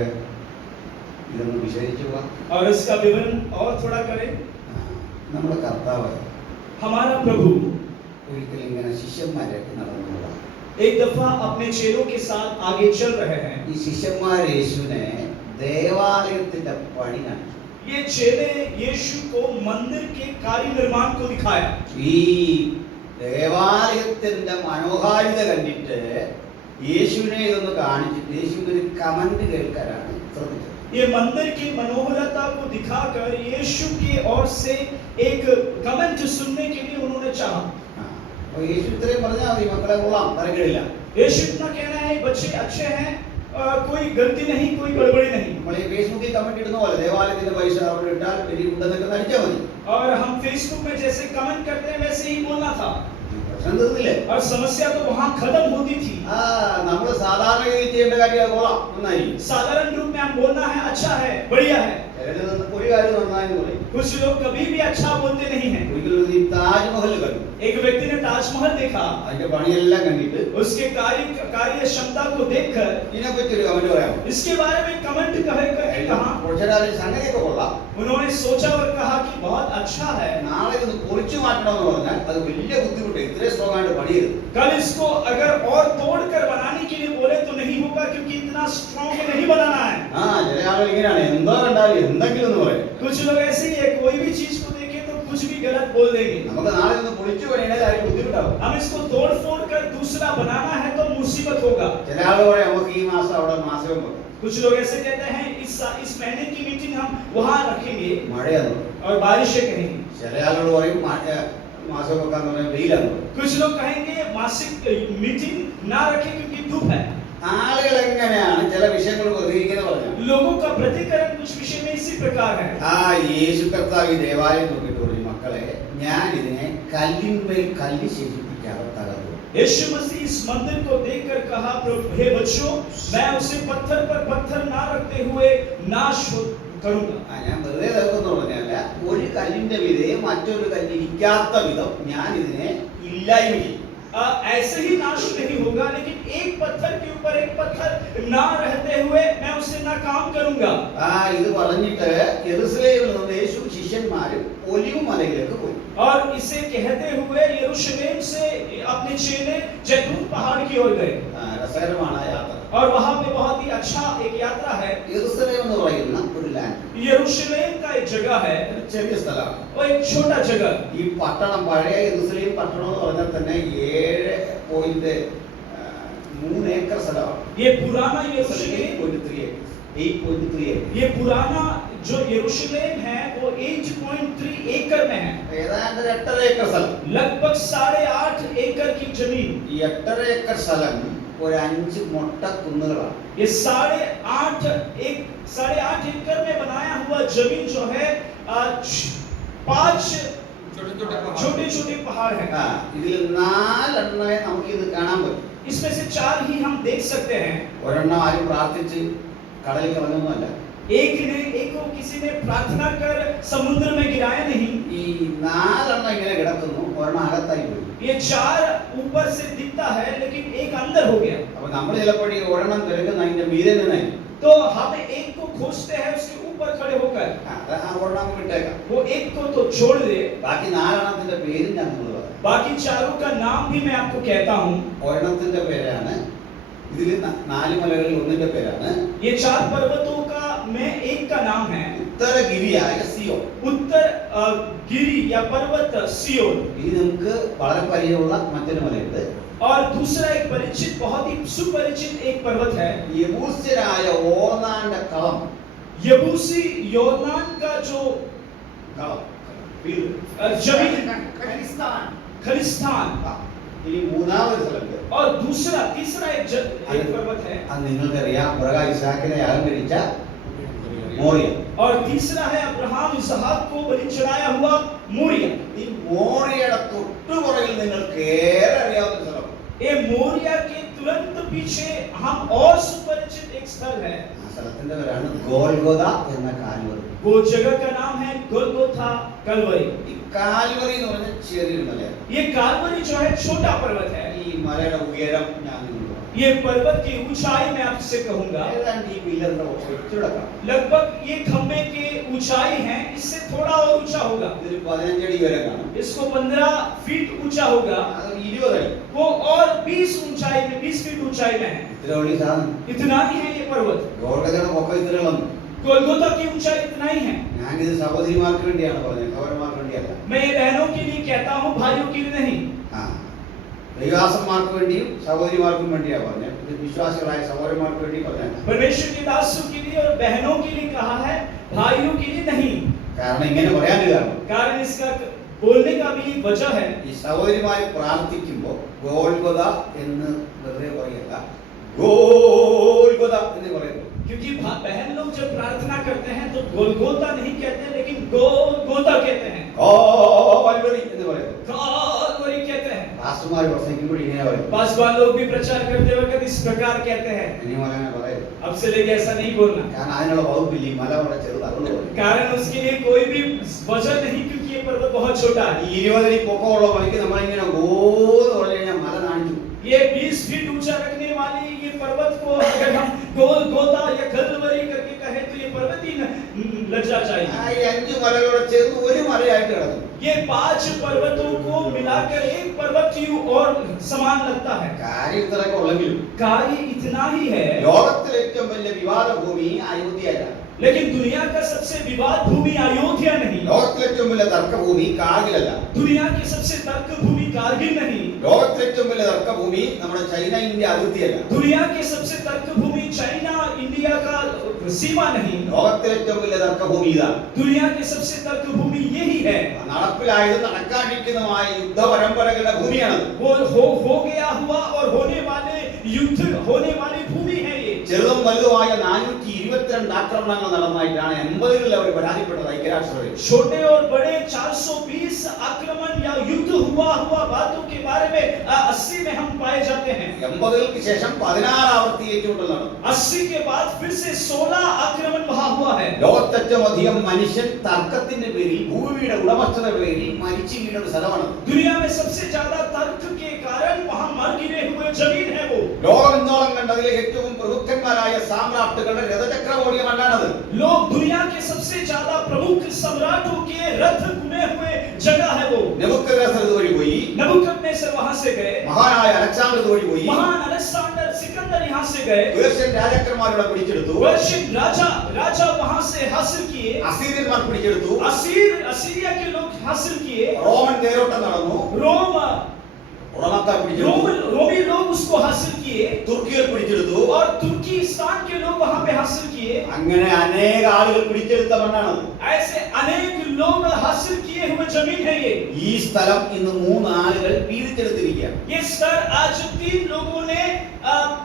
ഇതൊന്ന് വിശദീകരിച്ചു പോകാം. और इसका विवरण और थोड़ा करें। നമ്മുടെ കർത്താവ് हमारा प्रभु ഒരിക്കൽ ഇങ്ങനെ ശിഷ്യന്മാരായിട്ട് നടന്നതാണ്. एक दफा अपने चेलों के साथ आगे चल रहे हैं। ഈ ശിഷ്യന്മാർ യേശുവിനെ ദേവാലയത്തിന്റെ പണി കാണിച്ചു. ये चेले यीशु को मंदिर के कार्य निर्माण को दिखाया। ഈ ദേവാലയത്തിന്റെ മനോഹാരിത കണ്ടിട്ട് യേശുവിനെ ഇതൊന്ന് കാണിച്ചിട്ട് യേശുവിന്റെ ഒരു കമന്റ് കേൾക്കാനാണ് ശ്രദ്ധിച്ചത്. ये मंदिर की मनोहरता को दिखाकर यीशु की ओर से एक कमेंट सुनने के लिए उन्होंने चाहा। അപ്പോൾ യേശു ഇത്രയും പറഞ്ഞാൽ മതി, മക്കളെ കൊള്ളാം, തരക്കേടില്ല. यीशु इतना कहना है, बच्चे अच्छे हैं, कोई गलती नहीं, कोई गड़बड़ी नहीं। നമ്മൾ ഈ ഫേസ്ബുക്കിൽ കമന്റ് ഇടുന്ന പോലെ ദേവാലയത്തിന്റെ പൈസ അവിടെ ഇട്ടാൽ വലിയ ഉണ്ടെന്നൊക്കെ അടിച്ചാൽ മതി. और हम फेसबुक में जैसे कमेंट करते हैं वैसे ही बोलना था। പ്രശ്നം തീർന്നില്ലേ? और समस्या तो वहां खत्म होती थी। നമ്മൾ സാധാരണ ചെയ്യേണ്ട കാര്യം അത് കൊള്ളാം, നന്നായി. साधारण रूप में हम बोलना है, अच्छा है, बढ़िया है। ഒരു കാര്യം നന്നായെന്ന് പറയും. कुछ लोग कभी भी अच्छा बोलते नहीं हैं। ഒരിക്കലും ഈ താജ്മഹൽ കണ്ടു. एक व्यक्ति ने ताजमहल देखा, അതിന്റെ പണിയെല്ലാം കണ്ടിട്ട് उसके कार्य क्षमता को देखकर ഇതിനെപ്പറ്റി ഒരു കമന്റ് പറയാമോ? इसके बारे में कमेंट करके कहा। കുറച്ചൊരു സംഗതിയൊക്കെ കൊള്ളാം. उन्होंने सोचा और कहा कि बहुत अच्छा है, നാളെ ഇതൊന്ന് പൊളിച്ചു മാറ്റണമെന്ന് പറഞ്ഞാൽ അത് വലിയ ബുദ്ധിമുട്ട്. ഇത്രയും സ്ട്രോങ് ആയിട്ട് പണിയരുത്. कल इसको अगर और तोड़कर बनाने के लिए बोले तो नहीं होगा, क्योंकि इतना स्ट्रॉन्ग नहीं बनाना है। ചില ആളുകൾ ഇങ്ങനെയാണ്, എന്തോ കണ്ടാലും എന്തെങ്കിലും എന്ന് പറയും. कुछ लोग ऐसे ही है, कोई भी चीज को देखे तो कुछ भी गलत बोल देंगे। നമുക്ക് നാളെ ഒന്ന് പൊളിച്ചു പണിയണേ കാര്യം ബുദ്ധിമുട്ടാവും. हम इसको तोड़ फोड़ कर दूसरा बनाना है तो मुसीबत होगा। ചില ആളുകൾ പറയും നമുക്ക് ഈ മാസം അവിടെ മാസവും വെക്കാം. कुछ लोग ऐसे कहते हैं इस महीने की मीटिंग हम वहां रखेंगे മഴയാണ്. और बारिश कहेंगे। ചില ആളുകൾ പറയും മാസമൊക്കെ വെക്കാന്ന് പറഞ്ഞാൽ വെയിലാണ്. कुछ लोग कहेंगे मासिक मीटिंग ना रखें क्योंकि धूप है। ആളുകൾ എങ്ങനെയാണ് ചില വിഷയങ്ങൾ പ്രതികരിക്കുന്നത് പറഞ്ഞാൽ लोगों का प्रतिकरण कुछ विषय में इसी प्रकार है। ആ യേശു കർത്താവ് ഈ ദേവാലയം നോക്കിയിട്ട് പറഞ്ഞു, മക്കളെ ഞാൻ ഇതിനെ കല്ലിന്മേൽ കല്ല് ശേഷിപ്പിക്കാതെ തകർത്തു. यीशु मसीह इस मंदिर को देखकर कहा, हे बच्चों, मैं उसे पत्थर पर पत्थर ना रखते हुए नाश करूंगा। ഞാൻ വെറുതെ തകർക്കുന്നു പറഞ്ഞല്ല, ഒരു കല്ലിന്റെ മീതെ മറ്റൊരു കല്ല് ഇരിക്കാത്ത വിധം ഞാൻ ഇതിനെ ഇല്ലായ്മ ചെയ്യും. ऐसे ही नाश नहीं होगा, लेकिन एक पत्थर के ऊपर एक पत्थर ना रहते हुए मैं उसे नाकाम करूंगा। ഇത് പറഞ്ഞിട്ട് യെരൂശലേമിൽ നിന്ന് യേശു ശിഷ്യന്മാരും ഒലിവ് മലയിലേക്ക് പോയി. और इसे कहते हुए यरूशलेम से अपने चेले जैतून पहाड़ की ओर गए। രസകരമാണ് ആ യാത്ര. और वहां पे बहुत ही अच्छा एक यात्रा है। യെരൂശലേം എന്ന് പറയുന്ന ഒരു ലാൻഡ്, यरूशलेम का एक जगह है, ചെറിയ സ്ഥലമാണ്. वो एक छोटा जगह। ഈ പട്ടണം, പഴയ യെരൂശലേം പട്ടണം എന്ന് പറഞ്ഞാൽ തന്നെ 7.3 ഏക്കർ സ്ഥലമാണ്. ये पुराना यरूशलेम, 8.3 ഏക്കർ. ये पुराना जो यरूशलेम है वो 8.3 एकड़ में है। ഏതാണ്ട് 8.5 ഏക്കർ സ്ഥലം. लगभग 8.5 एकड़ की जमीन। ഈ 8.5 ഏക്കർ സ്ഥലം ഒരു 5 മൊട്ട കുന്നുകളാണ്. ये 8.5 एकड़ में बनाया हुआ जमीन जो है 5 छोटे छोटे पहाड़ है। ഇതിൽ 4 എണ്ണമേ നമുക്ക് ഇത് കാണാൻ പറ്റും. इसमें से 4 ही हम देख सकते हैं। ഒരെണ്ണം ആരും പ്രാർത്ഥിച്ച് കടലിൽ കളഞ്ഞൊന്നുമല്ല. एक को किसी ने प्रार्थना कर समुद्र में गिराया नहीं। ഈ 4 എണ്ണം ഇങ്ങനെ കിടക്കുന്നു, ഒരെണ്ണം അകത്തായി പോയി. ये 4 ऊपर से दिखता है लेकिन एक अंदर हो गया। അപ്പോൾ നമ്മൾ ചിലപ്പോൾ ഈ ഒരെണ്ണം തിരക്കുന്ന അതിന്റെ മീതെ നിന്നായി. तो हम एक को खोजते हैं उसके ऊपर खड़े होकर। ആ ഒരെണ്ണം വിട്ടേക്കാം. वो एक को तो छोड़ दे, ബാക്കി 4 എണ്ണത്തിന്റെ പേരും ഞാൻ നിങ്ങളോട് പറയാം. बाकी 4 का नाम भी मैं आपको कहता हूँ। ഒരെണ്ണത്തിന്റെ പേരാണ്, ഇതിൽ 4 മലകളിൽ ഒന്നിന്റെ പേരാണ് ये 4 पर्वतों का में एक का नाम है ഉത്തരഗിരിയായ സിയോൻ. उत्तर गिरी या पर्वत सियोन। ഇനി നമുക്ക് വളരെ പരിചയമുള്ള മറ്റൊരു മലയുണ്ട്. और दूसरा एक परिचित, बहुत ही सुपरिचित एक पर्वत है, യബൂസ്യരായ ഓർനാന്റെ കളം. यबूसी योर्दान का जो जमीन, खलिस्तान। ഇനി മൂന്നാമതൊരു സ്ഥലമുണ്ട്. और तीसरा एक पर्वत है, അത് നിങ്ങൾക്കറിയാം, അബ്രഹാം ഇസ്ഹാക്കിനെ യാഗം കഴിച്ച മോറിയ. और तीसरा है अब्राहम इसहाक को बलि चढ़ाया हुआ मोरिया। ഈ മോറിയയുടെ തൊട്ടുപുറകിൽ നിങ്ങൾക്ക് ഏറെ അറിയാവുന്ന സ്ഥലം. ये मोरिया के तुरंत पीछे हम और सुपरिचित एक स्थल है। ആ സ്ഥലത്തിന്റെ പേരാണ് ഗോൽഗോഥ എന്ന കാൽവറി. वो जगह का नाम है गोलगोथा कलवरी। ഈ കാൽവറി എന്ന് പറഞ്ഞ ചെറിയൊരു മലയാണ്. ये कालवरी जो है छोटा पर्वत है। ഈ മലയുടെ ഉയരം ഞാൻ നിങ്ങളോട് പറയാം. ये पर्वत की ऊंचाई मैं आपसे कहूंगा, ഏതാണ്ട് ഈ പില്ലറിന്റെ ഒറ്റടക്കാം. लगभग ये खंबे की ऊंचाई है, इससे थोड़ा और ऊंचा होगा। ഇതൊരു 15 അടി വരെ കാണും. इसको 15 फीट ऊंचा होगा। അത് 20 അടി. वो और 20 ऊंचाई में, 20 फीट ऊंचाई में है। ഇത്ര വലിയ സാധനം. इतना ही है ये पर्वत। ഗോൽഗോഥയുടെ പൊക്കം ഇത്രയുള്ളൂ. गोलगोथा की ऊंचाई इतना ही है। ഞാനിത് സഹോദരിമാർക്ക് വേണ്ടിയാണ് പറഞ്ഞത്, സഹോദരന്മാർക്ക് വേണ്ടിയല്ല. मैं ये बहनों के लिए कहता हूँ, भाइयों के लिए नहीं। ദൈവദാസന്മാർക്ക് വേണ്ടിയും സഹോദരിമാർക്കും വേണ്ടിയാണ് പറഞ്ഞത്. ഇത് വിശ്വാസികളായ സഹോദരന്മാർക്ക് വേണ്ടി പറഞ്ഞത്. परमेश्वर के दासों के लिए और बहनों के लिए कहा है, भाइयों के लिए नहीं। കാരണം ഇങ്ങനെ പറയാൻ कारण इसका बोलने का भी वजह है। ഈ സഹോദരിമാരെ പ്രാർത്ഥിക്കുമ്പോൾ ഗോൽഗോഥ എന്ന് വെറുതെ പറയല്ല, ഗോൽഗോഥ എന്ന് പറയുന്നു. क्योंकि बहन लोग जब प्रार्थना करते हैं तो गोलगोथा नहीं कहते, लेकिन गोलगोथा कहते हैं, കാൽവരി എന്ന് പറയുന്നു. कालवरी कहते हैं। പാസ്റ്റർമാർ പ്രസംഗിക്കുമ്പോൾ ഇങ്ങനെ പറയും. पासवान लोग भी प्रचार करते वक्त इस प्रकार कहते हैं। ഇനി അങ്ങനെ പറയരുത്. अब से लेके ऐसा नहीं बोलना, കാരണം അതിനുള്ള വകുപ്പില്ല. ഈ മല വളരെ ചെറുതാണ്. कारण उसके लिए कोई भी वजह नहीं, क्योंकि ये पर्वत बहुत छोटा है। ഈ 20 അടി പൊക്കമുള്ള മലയ്ക്ക് നമ്മളിങ്ങനെ ഗോന്ന് പറഞ്ഞു കഴിഞ്ഞാൽ മല കാണിച്ചു. ये 20 फीट ऊंचा रखने वाली ये पर्वत को अगर हम गोलगोथा या कलवरी करके कहें तो ये पर्वत ही लज्जा चाहिए। ഈ 5 മലകളുടെ ചേർന്ന് ഒരു മലയായിട്ട് കിടക്കുന്നു. ये 5 पर्वतों को मिलाकर एक पर्वत की और समान लगता है। കാര്യം ഇത്രയൊക്കെ ഉള്ളെങ്കിലും कार्य इतना ही है, ലോകത്തിലെ ഏറ്റവും വലിയ വിവാദ ഭൂമി അയോധ്യയല്ല. लेकिन दुनिया का सबसे विवाद भूमि अयोध्या नहीं, ലോകത്തിലെ ഏറ്റവും വലിയ തർക്കഭൂമി കാർഗിലല്ല. दुनिया की सबसे तर्क भूमि कारगिल नहीं, ലോകത്തിലെ ഏറ്റവും വലിയ തർക്കഭൂമി നമ്മുടെ ചൈന ഇന്ത്യ അതിർത്തിയല്ല. दुनिया की सबसे तर्क भूमि चाइना इंडिया का सीमा नहीं। ലോകത്തിലെ ഏറ്റവും വലിയ തർക്കഭൂമി ഇതാണ്. दुनिया की सबसे तर्क भूमि यही है। നടപ്പിലായതും നടക്കാനിരിക്കുന്നതുമായ യുദ്ധപരമ്പരകളുടെ ഭൂമിയാണ്. वो हो गया हुआ और होने वाले युद्ध होने वाली भूमि है ये। ചെറുതും വലുതുമായ 422 ആക്രമണങ്ങൾ നടന്നതായിട്ടാണ് 80കളിൽ അവർ പരാതിപ്പെട്ടത് ഐക്യരാഷ്ട്രസഭയിൽ. छोटे और बड़े 420 आक्रमण या युद्ध हुआ बातों के बारे में 80 में हम पाए जाते हैं। 80കൾക്ക് ശേഷം 16 ആവർത്തി ഏറ്റുമുട്ടൽ നടന്നു. 80 के बाद फिर से 16 आक्रमण वहां हुआ है। ലോകത്തേറ്റവും അധികം മനുഷ്യൻ തർക്കത്തിന്റെ പേരിൽ ഭൂമിയുടെ ഉടമസ്ഥതയുടെ പേരിൽ മരിച്ചു വീണ ഒരു സ്ഥലമാണ്. दुनिया में सबसे ज्यादा तर्क के कारण वहां मर गिरे हुए जमीन है वो। ലോകം ഇന്നോളം കണ്ടതിലെ ഏറ്റവും പ്രമുഖന്മാരായ സാമ്രാട്ടുകളുടെ രഥചക്രം ഓടിയ മണ്ണാണത്. लोग दुनिया के सबसे ज्यादा प्रमुख सम्राटों के रथ घूमे हुए जगह है वो। നെബൂഖദ്നേസർ ഇതുവഴി പോയി. नबूकदनेस्सर वहां से गए। മഹാനായ അലക്സാണ്ടർ ഇതുവഴി പോയി. महान अलेक्जेंडर सिकंदर यहां से गए। പേർഷ്യൻ രാജാക്കന്മാരുടെ പിടിച്ചെടുത്തു. पर्शियन राजा वहां से हासिल किए। അസീര്യന്മാർ പിടിച്ചെടുത്തു. असीरिया के लोग हासिल किए। റോമൻ തേരോട്ടം നടന്നു. റോമക്കാർ പിടിച്ചെടുത്തു. रोमी लोग उसको हासिल किए। തുർക്കികൾ പിടിച്ചെടുത്തു. और तुर्किस्तान के लोग वहां पे हासिल किए। അങ്ങനെ അനേക ആളുകൾ പിടിച്ചെടുത്ത മണ്ണാണത്. ऐसे अनेक लोग हासिल किए हुए जमीन है ये। ഈ സ്ഥലം ഇന്ന് 3 ആളുകൾ വീതിച്ചെടുത്തിരിക്കുകയാണ്. ये स्तर आज 3 लोगों ने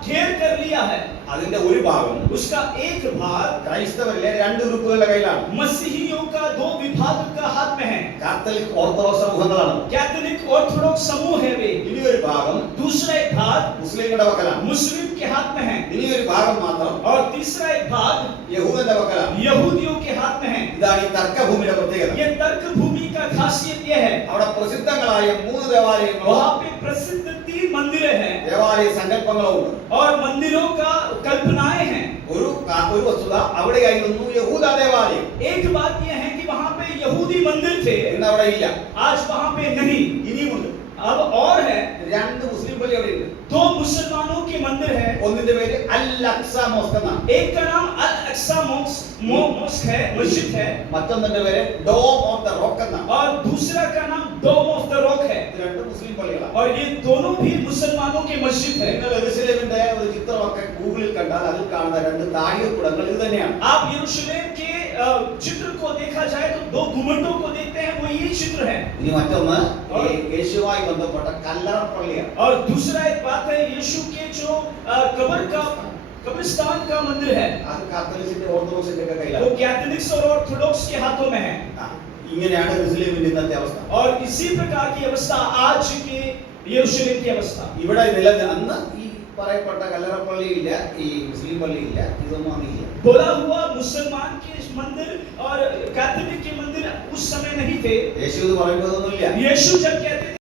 घेर कर लिया है। അതിന്റെ ഒരു ഭാഗം उसका एक भाग ക്രൈസ്തവരിലെ 2 ഗ്രൂപ്പുകളുടെ കയ്യിലാണ്. मसीहियों का 2 विभाग का हाथ में है। കാത്തലിക് ഓർത്തഡോക്സ് സമൂഹങ്ങളാണ്. कैथोलिक ऑर्थोडॉक्स समूह है वे। ഇനി ഒരു ഭാഗം दूसरा एक भाग മുസ്ലിങ്ങളുടെ പക്കലാണ്. मुस्लिम के हाथ में है। ഇനി ഒരു ഭാഗം മാത്രം और तीसरा एक भाग യഹൂദന്റെ പക്കലാണ്. यहूदियों के हाथ में है। ഇതാണ് ഈ തർക്കഭൂമിയുടെ പ്രത്യേകത. ये तर्क भूमि का खासियत ये है। അവിടെ പ്രസിദ്ധങ്ങളായ 3 ദേവാലയങ്ങളും वहाँ पे प्रसिद्ध 3 मंदिरें हैं ദേവാലയ സങ്കല്പങ്ങളും ഉണ്ട്. और मंदिरों का कल्पनाएं हैं। ഒരു വസ്തുത അവിടെയായിരുന്നു യഹൂദ ദേവാലയം. एक बात यह है कि वहाँ पे यहूदी मंदिर थे, ഇന്ന് അവിടെ ഇല്ല. आज वहाँ पे नहीं। ഇനിയുമുണ്ട്. अब और है 2 മുസ്ലിം പള്ളി അവിടെ ഉണ്ട്. 2 मुसलमानों के मंदिर है। ഒന്നിന്റെ പേര് അൽ അക്സ മോസ്ക് എന്നാണ്. एक का नाम अल अक्सा मोस्क है, मस्जिद है। മറ്റൊന്നിന്റെ പേര് ഡോം ഓഫ് ദ റോക്ക് എന്നാണ്. और दूसरा का नाम डोम ऑफ द रॉक है। ഇത് 2 മുസ്ലിം പള്ളികളാണ്. और ये दोनों भी मुसलमानों के मस्जिद है। നിങ്ങൾ യെരുശലേമിന്റെ ഒരു ചിത്രമൊക്കെ ഗൂഗിളിൽ കണ്ടാൽ അതിൽ കാണുന്ന 2 താഴികക്കുടങ്ങൾ ഇത് തന്നെയാണ്. आप यरूशलेम के चित्र को देखा जाए तो 2 गुम्बदों को देखते हैं, वो ये चित्र है। ഇനി മറ്റൊന്ന് യേശുവുമായി ബന്ധപ്പെട്ട കല്ലറ പള്ളിയാണ്. और दूसरा एक बात है यीशु के जो कब्रिस्तान का मंदिर है, അത് കാത്തലിക്സിന്റെ ഓർത്തഡോക്സിന്റെ ഒക്കെ കയ്യിലാണ്. वो कैथोलिक्स और ऑर्थोडॉक्स के हाथों में है। ഇങ്ങനെയാണ് യെരുശലേമിന്റെ ഇന്നത്തെ അവസ്ഥ. और इसी प्रकार की अवस्था आज के यरूशलेम की अवस्था। ഇവിടെ അന്ന് ഈ പറയപ്പെട്ട കല്ലറ പള്ളിയില്ല, ഈ മുസ്ലിം പള്ളിയില്ല, ഇതൊന്നും അന്നില്ല. बोला हुआ मुसलमान के मंदिर और कैथोलिक के मंदिर उस समय नहीं थे। യേശു ഇത് പറയുന്നതൊന്നുമില്ല. यीशु जब कहते